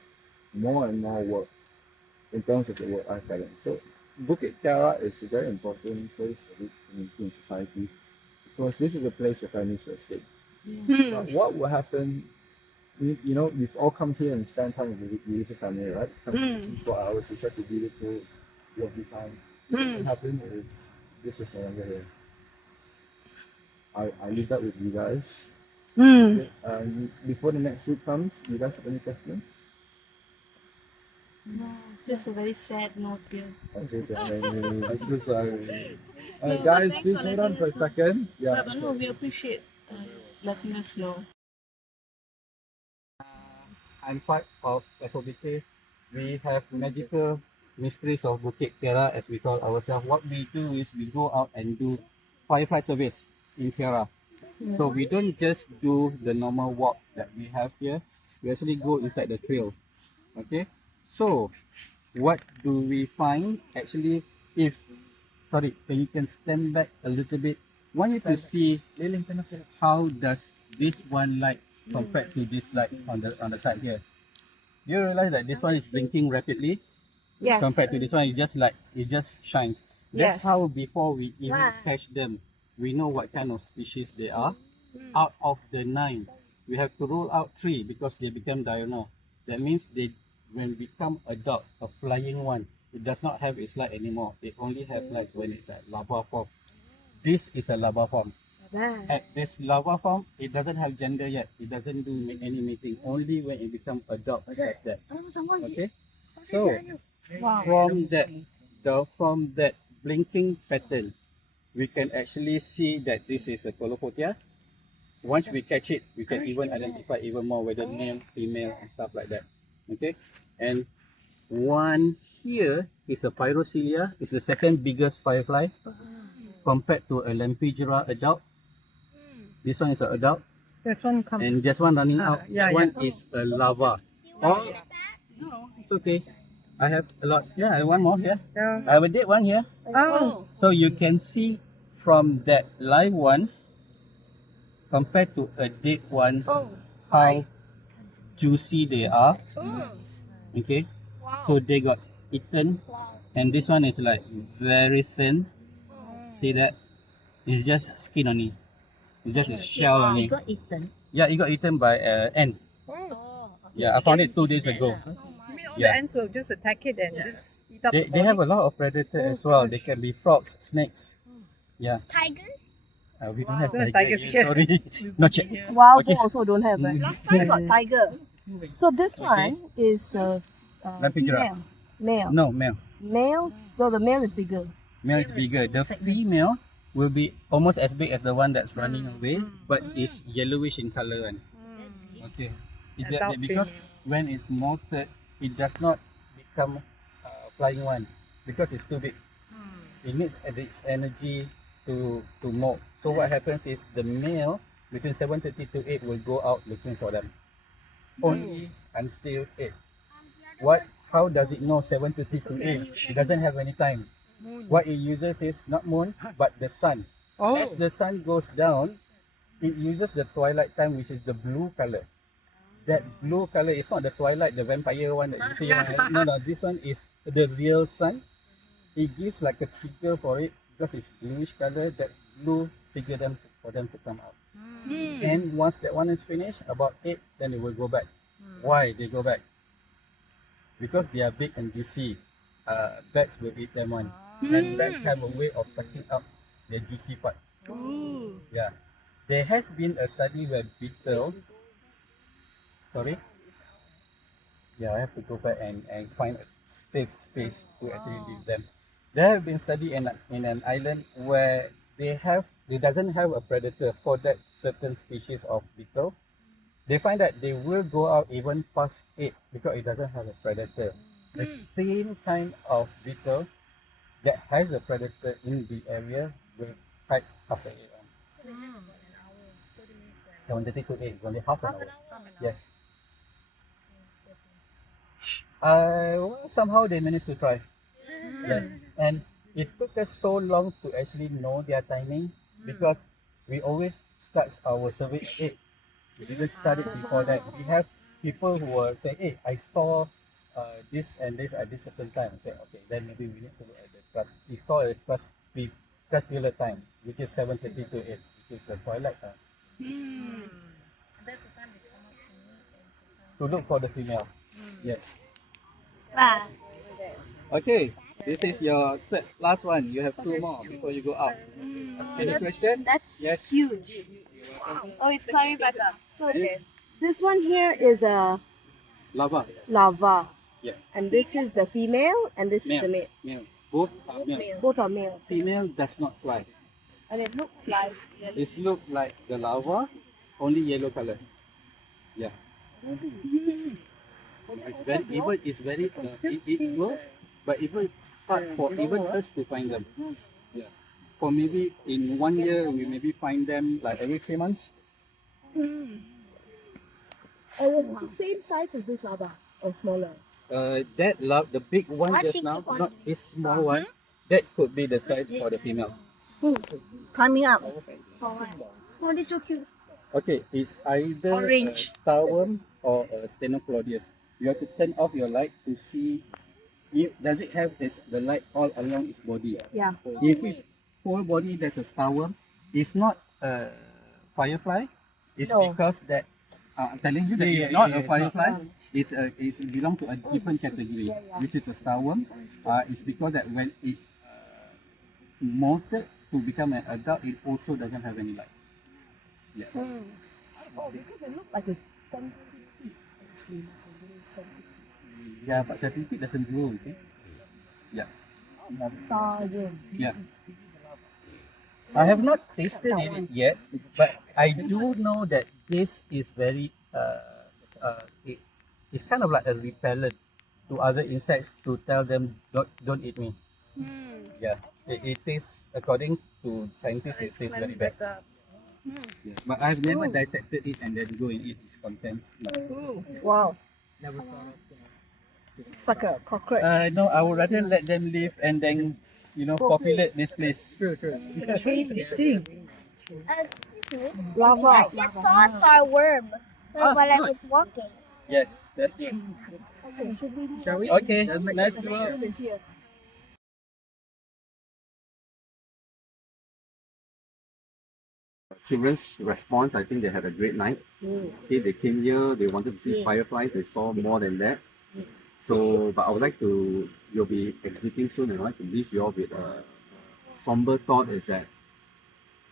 more and more work in terms of the work-life balance. So Bukit Kiara is a very important place for this community and society because this is a place the families will stay. But what will happen? You know, we've all come here and spent time with your family, right? 4 hours is such a beautiful, lovely time. What happens is this is no longer here. I leave that with you guys. Before the next group comes, you guys have any questions? No, it's just a very sad note here. Guys, please hold on for a second. Yeah. But no, we appreciate letting us know. I'm part of FOBK. We have magical mysteries of Bukit Kiara, as we call ourselves. What we do is we go out and do firefly service in Kiara. So we don't just do the normal walk that we have here. We actually go inside the trail. Okay. So what do we find? Actually, you can stand back a little bit. Want you to see how does this one light compared to this lights on the side here. You realize that this one is blinking rapidly. Yes. Compared to this one, it just shines. That's Yes. how before we even catch them, we know what kind of species they are. Out of the 9, we have to rule out 3 because they become diurnal. That means when become adult, a flying one, it does not have its light anymore. It only have light when it's at larva form. This is a larva form. At this larva form, it doesn't have gender yet. It doesn't do any mating. Only when it becomes adult it does that. Okay. So from that blinking pattern, we can actually see that this is a Colopotia. Once we catch it, we can even identify even more whether male, female, and stuff like that. Okay. And one here is a Pyrocelia. It's the second biggest firefly. compared to a Lampreygira adult. This one is an adult, This one comes. and this one running out. yeah, That one is a larva. All, it's okay. I have a lot. Yeah, I have one more here. Yeah. I have a dead one here. Oh. So you can see from that live one compared to a dead one how juicy they are. Okay, so they got eaten, and this one is like very thin. See that? It's just skin only. It's just a shell only. It got eaten. Yeah, it got eaten by an ant. Yeah, I found it 2 days ago. You mean all Yeah. the ants will just attack it and just eat up They the have a body? lot of predators as well. They can be frogs, snakes. Yeah. Tigers? We don't have Don't have tigers tigers here. here. Sorry. Not yet. Wild Okay. boar also don't have. Right? Last time got tiger. So this one is Lampreygira. female. Male. No, male. Male. So the male is bigger. Male is bigger. The female will be almost as big as the one that's running away, but it's yellowish in color. Okay. Is that Adult because when it's molted, it does not become flying one because it's too big. It needs its energy to molt. So what happens is the male between 7:30 to 8 will go out looking for them. Only until 8. How does it know 7:30 to 8? It doesn't have any time. What it uses is not moon but the sun. As the sun goes down, it uses the twilight time, which is the blue color. That blue color is not the twilight, the vampire one that you see. No, this one is the real sun. It gives like a trigger for it because it's bluish color. That blue trigger them for them to come out. And once that one is finished, about 8, then it will go back. Why they go back? Because they are big and juicy. Bats will eat them one. And bats have a way of sucking up the juicy part. Yeah. There has been a study where beetle. Sorry? Yeah, I have to go back and find a safe space to actually leave them. There have been study in an island where they doesn't have a predator for that certain species of beetle. They find that they will go out even past 8 because it doesn't have a predator. The same kind of beetle that has a predator in the area will hide after 8. 7:30 to 8 is only half an hour. Yes. Somehow they managed to try. Yes. And it took us so long to actually know their timing because we always start our survey at 8. We didn't start it before that. We have people who will say, hey, I saw this and this at this certain time. I say, okay, then maybe we need to look at the trust. We saw a crepuscular time, which is 7:30 to 8, which is the twilight time. To look for the female. Yes. Okay, this is your last one. You have 2 more before you go out. Any question? That's yes. huge. Oh, it's climbing back up. So this one here is a Lava. larva. Yeah. And this is the female and this is the male. Male. Both are male. Both are male. Female does not fly. And it looks like It looks like the larva, only yellow color. Yeah. It's very it grows, but even hard for even us to find them. Yeah. For maybe in 1 year we maybe find them like every 3 months. and it's the same size as this larva or smaller. The big one Why just she now, keep on- not this small one. That could be the size for the female. Climbing up. Oh, this is so cute. Okay, it's either Orange. a starworm or a Stenoclaudius. You have to turn off your light to see if does it have the light all along its body. Yeah. If it's whole body, there's a starworm. It's not a firefly. It's No. because that I'm telling you that it's not a firefly. It's belong to a different category, which is a starworm. It's because that when it molted to become an adult, it also doesn't have any light. Yeah. Oh, because it looks like a centipede. Actually, like a little centipede. Yeah, but centipede doesn't grow, you see. Yeah. Starworm. Yeah. I have not tasted it yet, but I do know that this is very it's kind of like a repellent to other insects to tell them don't eat me. Yeah. It tastes, according to scientists, it tastes very bad. Yeah. But I've never dissected it and then go and eat its contents. Ooh, wow. Never thought of. It's like a cockroach. No, I would rather let them live and then, populate this place. True. Because trees sting. Excuse me. Lava. I just saw a star worm while I was walking. Yes, that's true. Shall we? Okay, let's go. Children's response, I think they had a great night. Okay, they came here, they wanted to see fireflies, they saw more than that. So, but I would like to, you'll be exiting soon, and I'd like to leave you all with a somber thought is that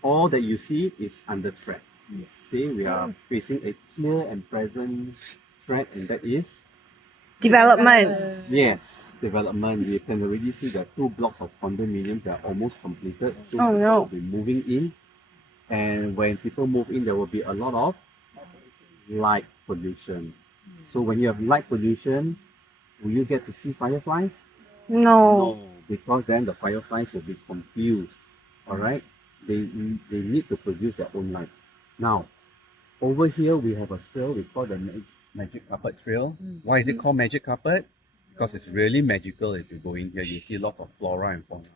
all that you see is under threat. See, we are facing a clear and present threat, and that is Development. yes, development. We can already see there are 2 blocks of condominiums that are almost completed. So Oh, people no. will be moving in, and when people move in, there will be a lot of light pollution. So when you have light pollution, will you get to see fireflies? No. Because then the fireflies will be confused. All right, they need to produce their own light. Now, over here we have a trail we call the magic carpet trail. Why is it called magic carpet? Because it's really magical. If you go in here, you see lots of flora and fauna.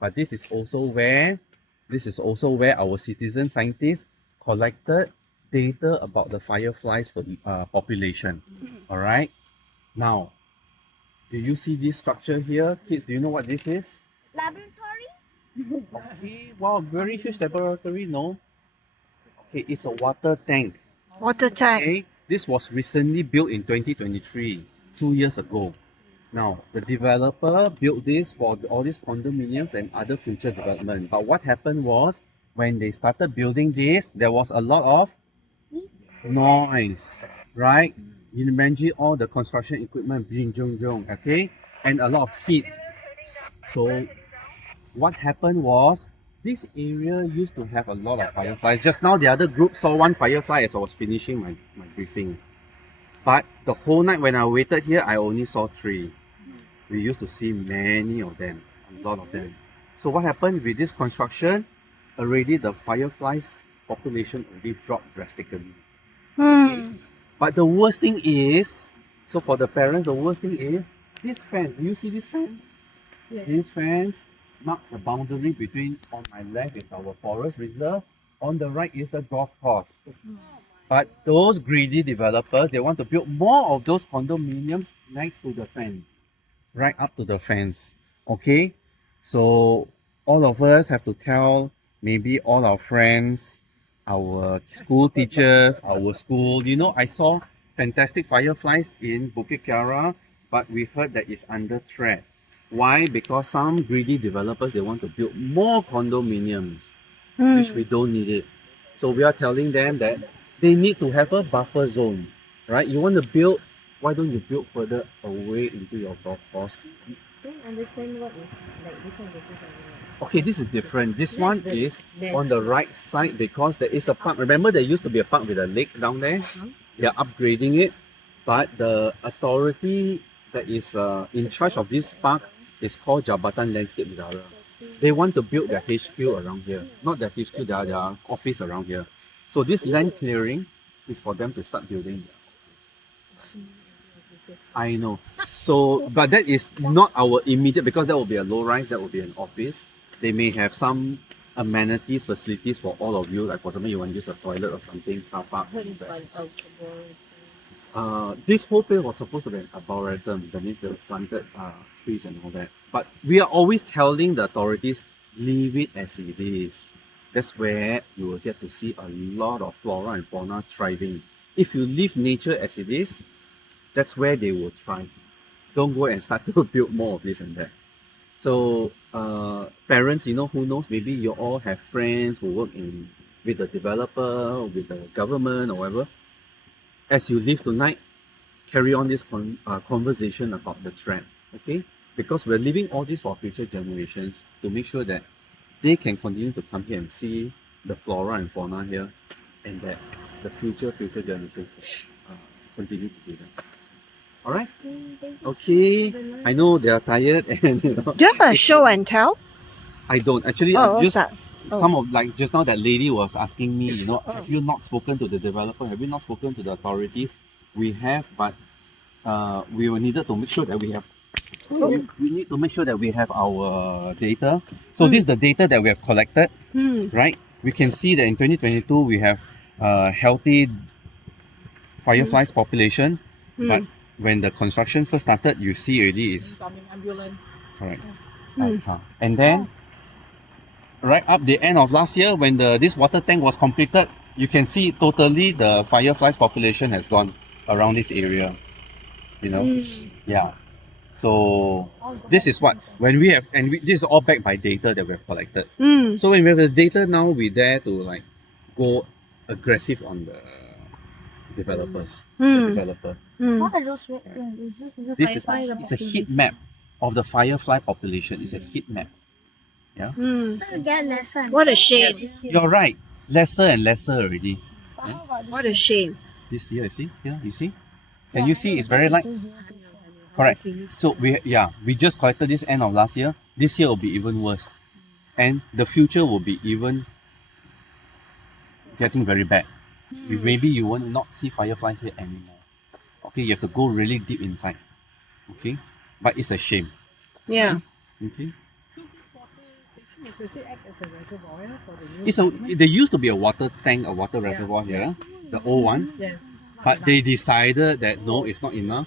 But this is also where our citizen scientists collected data about the fireflies population. All right. Now, do you see this structure here? Kids, do you know what this is? Laboratory? Okay, wow, very huge laboratory, no? Okay, it's a water tank. Water tank. Okay, this was recently built in 2023, 2 years ago. Now, the developer built this for all these condominiums and other future development. But what happened was, when they started building this, there was a lot of noise, right? You imagine all the construction equipment being jung, okay? And a lot of heat. So what happened was, this area used to have a lot of fireflies. Just now the other group saw 1 firefly as I was finishing my briefing. But the whole night when I waited here, I only saw 3. We used to see many of them, a lot of them. So what happened with this construction? Already the fireflies population already dropped drastically. But the worst thing is, so for the parents, the worst thing is, this fence, do you see this fence? Yes. This fence marks the boundary between, on my left is our forest reserve, on the right is the golf course. But those greedy developers, they want to build more of those condominiums next to the fence, right up to the fence. Okay? So all of us have to tell maybe all our friends, our school teachers, our school. I saw fantastic fireflies in Bukit Kiara, but we heard that it's under threat. Why? Because some greedy developers, they want to build more condominiums, which we don't need it. So we are telling them that they need to have a buffer zone, right? You want to build, why don't you build further away into your golf course? Don't understand what is like this one versus that one. Okay, this is different. This one is on the right side because there is a park. Remember, there used to be a park with a lake down there? They are upgrading it, but the authority that is in charge of this park is called Jabatan Landscape Negara. They want to build their HQ around here. Not their HQ, their office around here. So this land clearing is for them to start building. I know. So, but that is not our immediate, because that will be a low rise, that will be an office. They may have some amenities, facilities for all of you. Like for example, you want to use a toilet or something, car park. This whole place was supposed to be an arboretum. That means they planted trees and all that. But we are always telling the authorities, leave it as it is. That's where you will get to see a lot of flora and fauna thriving. If you leave nature as it is, that's where they will thrive. Don't go and start to build more of this and that. So parents, who knows, maybe you all have friends who work with the developer, with the government or whatever. As you leave tonight, carry on this conversation about the threat, okay? Because we're leaving all this for future generations to make sure that they can continue to come here and see the flora and fauna here, and that the future generations continue to do that. All right? Okay. I know they are tired and Do you have a show and tell? I don't actually. Oh, what's Just that? Oh. some of like just now that lady was asking me, you know, have you not spoken to the developer? Have you not spoken to the authorities? We have, but we will needed to make sure that we have. We need to make sure that we have our data. So this is the data that we have collected, right? We can see that in 2022 we have healthy fireflies population, but when the construction first started, you see already is ambulance. correct. And then right up the end of last year, when this water tank was completed, you can see totally the fireflies population has gone around this area. You know, yeah. So this is what when we have, and this is all backed by data that we have collected. So when we have the data now, we dare to like go aggressive on the developers. The developer. What are those red things? This is it's a heat map of the firefly population. It's a heat map. Yeah. So you get lesson. What a shame. You're right. Lesser and lesser already. What a shame. This year, you see? Here, you see? Can you see? It's very light. Correct. So we just collected this end of last year. This year will be even worse, and the future will be even getting very bad. Maybe you will not see fireflies here anymore. Okay, you have to go really deep inside. Okay, but it's a shame. Yeah. Okay. So this water station, does it act as a reservoir for the new It's a. There used to be a water tank, a water reservoir here, the old one. Yes. But they decided that no, it's not enough.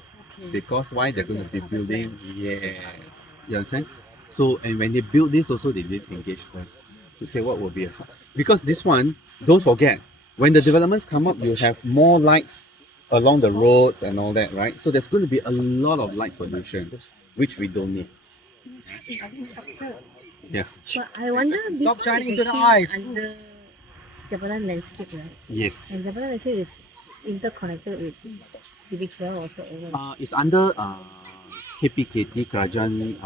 Because why they're going to be building? Yes, you understand? So and when they build this, also they did engage us to say what will be a because this one, don't forget, when the developments come up, you have more lights along the roads and all that, right? So there's going to be a lot of light pollution, which we don't need. Yeah. But I wonder this Stop one shining is to the actually eyes. under Japanan landscape, right? Yes. And Japanan landscape is interconnected with DBKL also. It's under KPKT Kerajaan.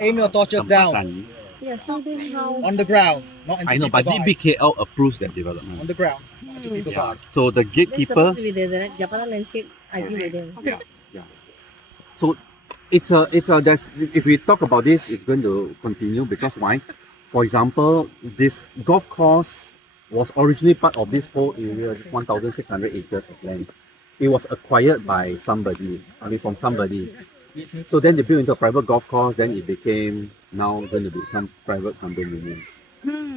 Aim your torches down. Tempatan. Yeah, so then how? On the ground, not into I know, but people's eyes. DBKL approves that development. On the ground, not to people's Yeah. eyes. So the It's gatekeeper. supposed to be there, right? Japanan landscape, I agree with them. Yeah. So it's a that's if we talk about this, it's going to continue because why? For example, this golf course was originally part of this whole area, this 1,600 acres of land. It was acquired by somebody, from somebody. So then they built into a private golf course, then it became now going to become private condominiums,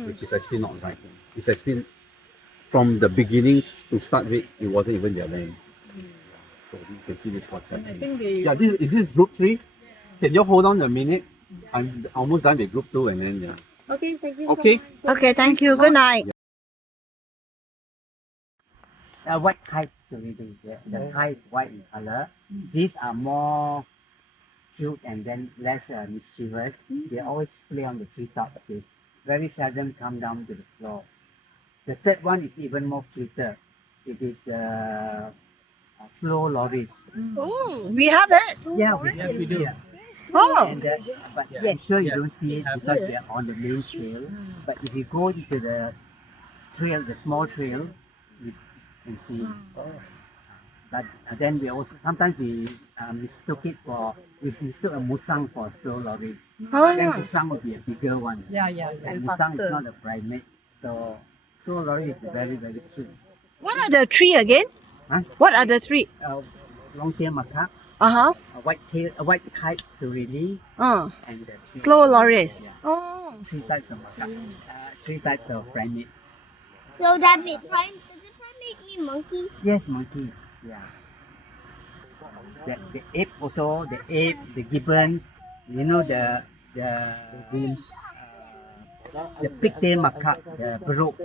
which is actually not right. It's actually from the beginning to start with, it wasn't even their land. So you can see this what's happening. I think they. Yeah, is this group 3? Can you hold on a minute? I'm almost done with group 2 and then yeah. Okay, thank you. Okay. Okay, thank you. Good night. White kite already. The kite is white in color. These are more cute and then less mischievous. They always play on the treetops. They very seldom come down to the floor. The third one is even more cuter. It is the slow lorries. Oh, we have it. Yeah, we do. Yeah. Oh. And, but I'm sure you don't see it because they are on the main trail. But if you go into the trail, the small trail, you can see. But then we also sometimes we mistook a musang for a slow lorry. Oh. Then musang would be a bigger one. Yeah. And musang is not a primate, so slow lorry is very very cute. What are the three again? Huh? What are the three? Long tail macaque. Uh-huh. A white kite surili. And the Slow lorries. Oh. 3 types of macaque. 3 types of primates. So that means does it primate mean monkey? Yes, monkeys. Yeah. The ape also, the gibbon, you know the pigtail macaque, the baroque.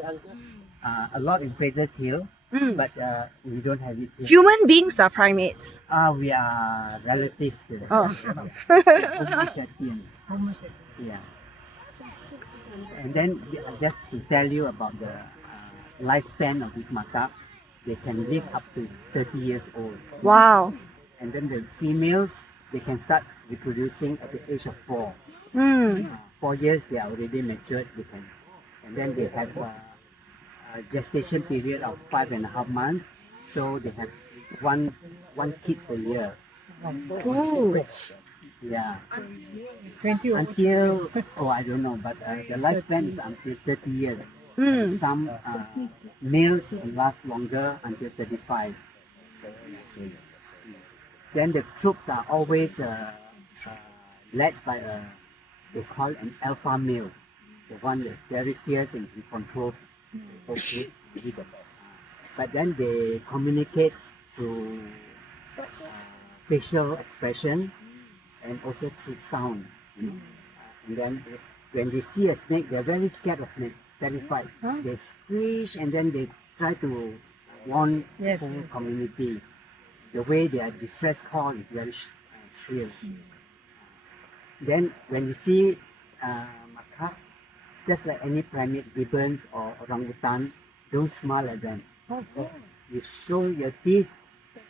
A lot in Fraser's Hill, but we don't have it here. Human beings are primates. We are relative to them. Oh. Homo sapien. Yeah. And then just to tell you about the lifespan of this macaque, they can live up to 30 years old. Wow. And then the females, they can start reproducing at the age of 4. 4 years, they are already matured. And then they have a gestation period of 5.5 months. So they have one kid per year. Ooh. Yeah. 20 Until, oh, I don't know, but the lifespan is until 30 years. Mm. Some males last longer until 35. Then the troops are always led by they call an alpha male, the one that's very fierce and can control the whole group. But then they communicate through facial expression and also through sound. And then when they see a snake, they're very scared of snake, terrified. They screech and then they try to warn the whole community. The way their distress call is very shrill. Then when you see macaque, just like any primate, gibbons or orangutan, don't smile at them. You show your teeth,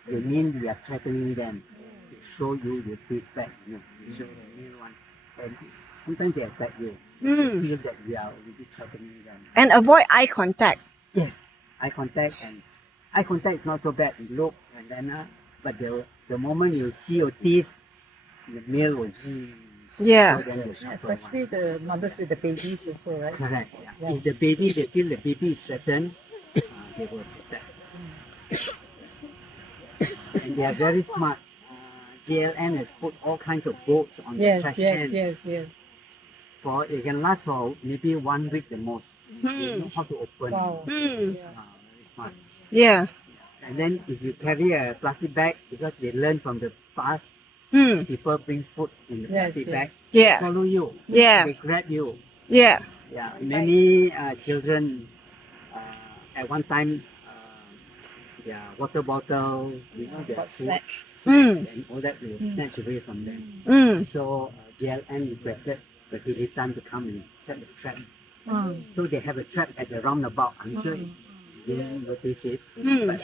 you mean you are threatening them. You show you your teeth back. You show the new one. And sometimes they attack you. You feel that we are already threatening them. And avoid eye contact. Yes, eye contact is not so bad. You look and then, but the moment you see your teeth, the male will. Yeah. So then they shout for Especially the mothers with the babies also, right? correct. Yeah. If the baby, they feel the baby is threatened, they will protect. And they are very smart. JLN has put all kinds of boats on the trash can. Yes. For it can last for maybe 1 week the most. They know how to open. Wow. Very smart. Yeah. And then if you carry a plastic bag, because they learn from the past, people bring food in the plastic bag. Yeah. They follow you. Yeah. They grab you. Yeah. Yeah. Many children at one time, their water bottle, their food, and all that will snatch away from them. So JLN requested the Hilitan to come and set a trap. So they have a trap at the roundabout. I'm sure you didn't notice it, but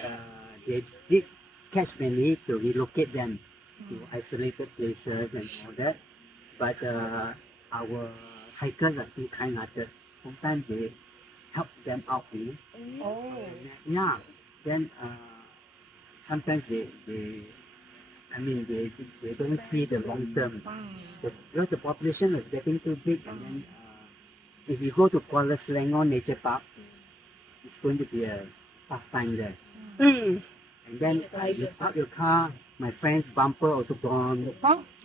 they did catch many to relocate them to isolated places and all that. But our hikers are too kind-hearted. Sometimes they help them out, Yeah. Then sometimes they don't see the long term. Because the population is getting too big, and then if you go to Kuala Selangor Nature Park, it's going to be a tough time there. And then you park your car, my friend's bumper also gone.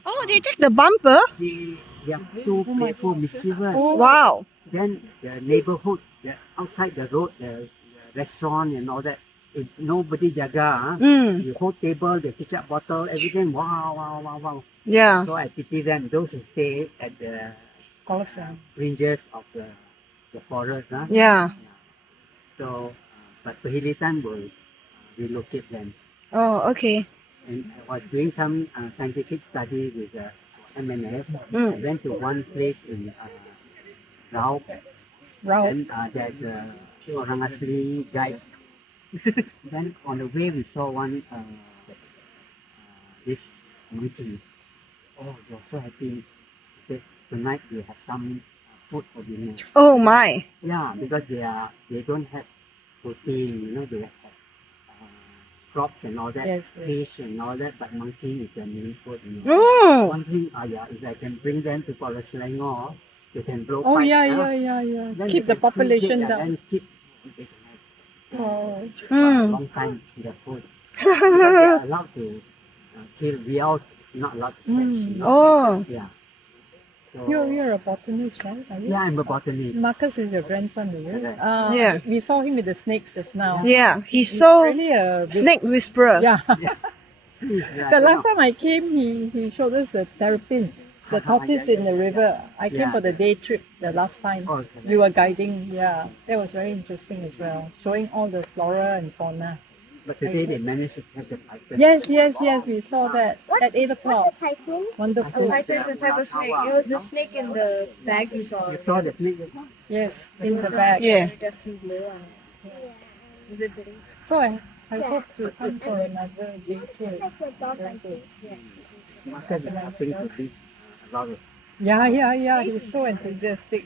Oh, they take the bumper? They are too playful, mischievous. Wow. Then the neighborhood, outside the road, the restaurant and all that, if nobody jaga, the whole table, the ketchup bottle, everything, wow. Yeah. So I pity them, those who stay at the fringes of the forest. Yeah. So, but Pahilitan will relocate them. Oh, okay. And I was doing some scientific study with MNS. I went to one place in Rao. And there's a orang asli guide. Then on the way we saw one this monkey. Oh, they were so happy. He said tonight we have some food for dinner. Oh my. Yeah, because they don't have protein, they have crops and all that, fish and all that, but monkey is the main food. One thing, if I can bring them to Kuala Selangor, they can blow pipe. Yeah. Then Keep they the can freeze it, population down. And keep Oh. for a long time the food. Because they are allowed to kill. We all not allowed to catch. Oh. Yeah. So, You're a botanist, right? Are you? yeah, I'm a botanist. Marcus is your grandson, is it? Yeah. We saw him with the snakes just now. Yeah, he's so really a snake whisperer. Yeah. Yeah, The last time I came, he showed us the terrapin, the tortoise in the river. I came for the day trip the last time. You were guiding. Yeah, that was very interesting as well, showing all the flora and fauna. But today they managed to catch a python. Yes, we saw that at 8 o'clock. What's a typhoon? Wonderful. Python's a type of snake. It was the snake in the bag you saw. You saw the snake? Yes, in the bag. Yeah. Dusty blue on it. Is it pretty? So I hope to come for another day tour. Very good. Marcus is helping to bring a lot of Yeah. He's so enthusiastic.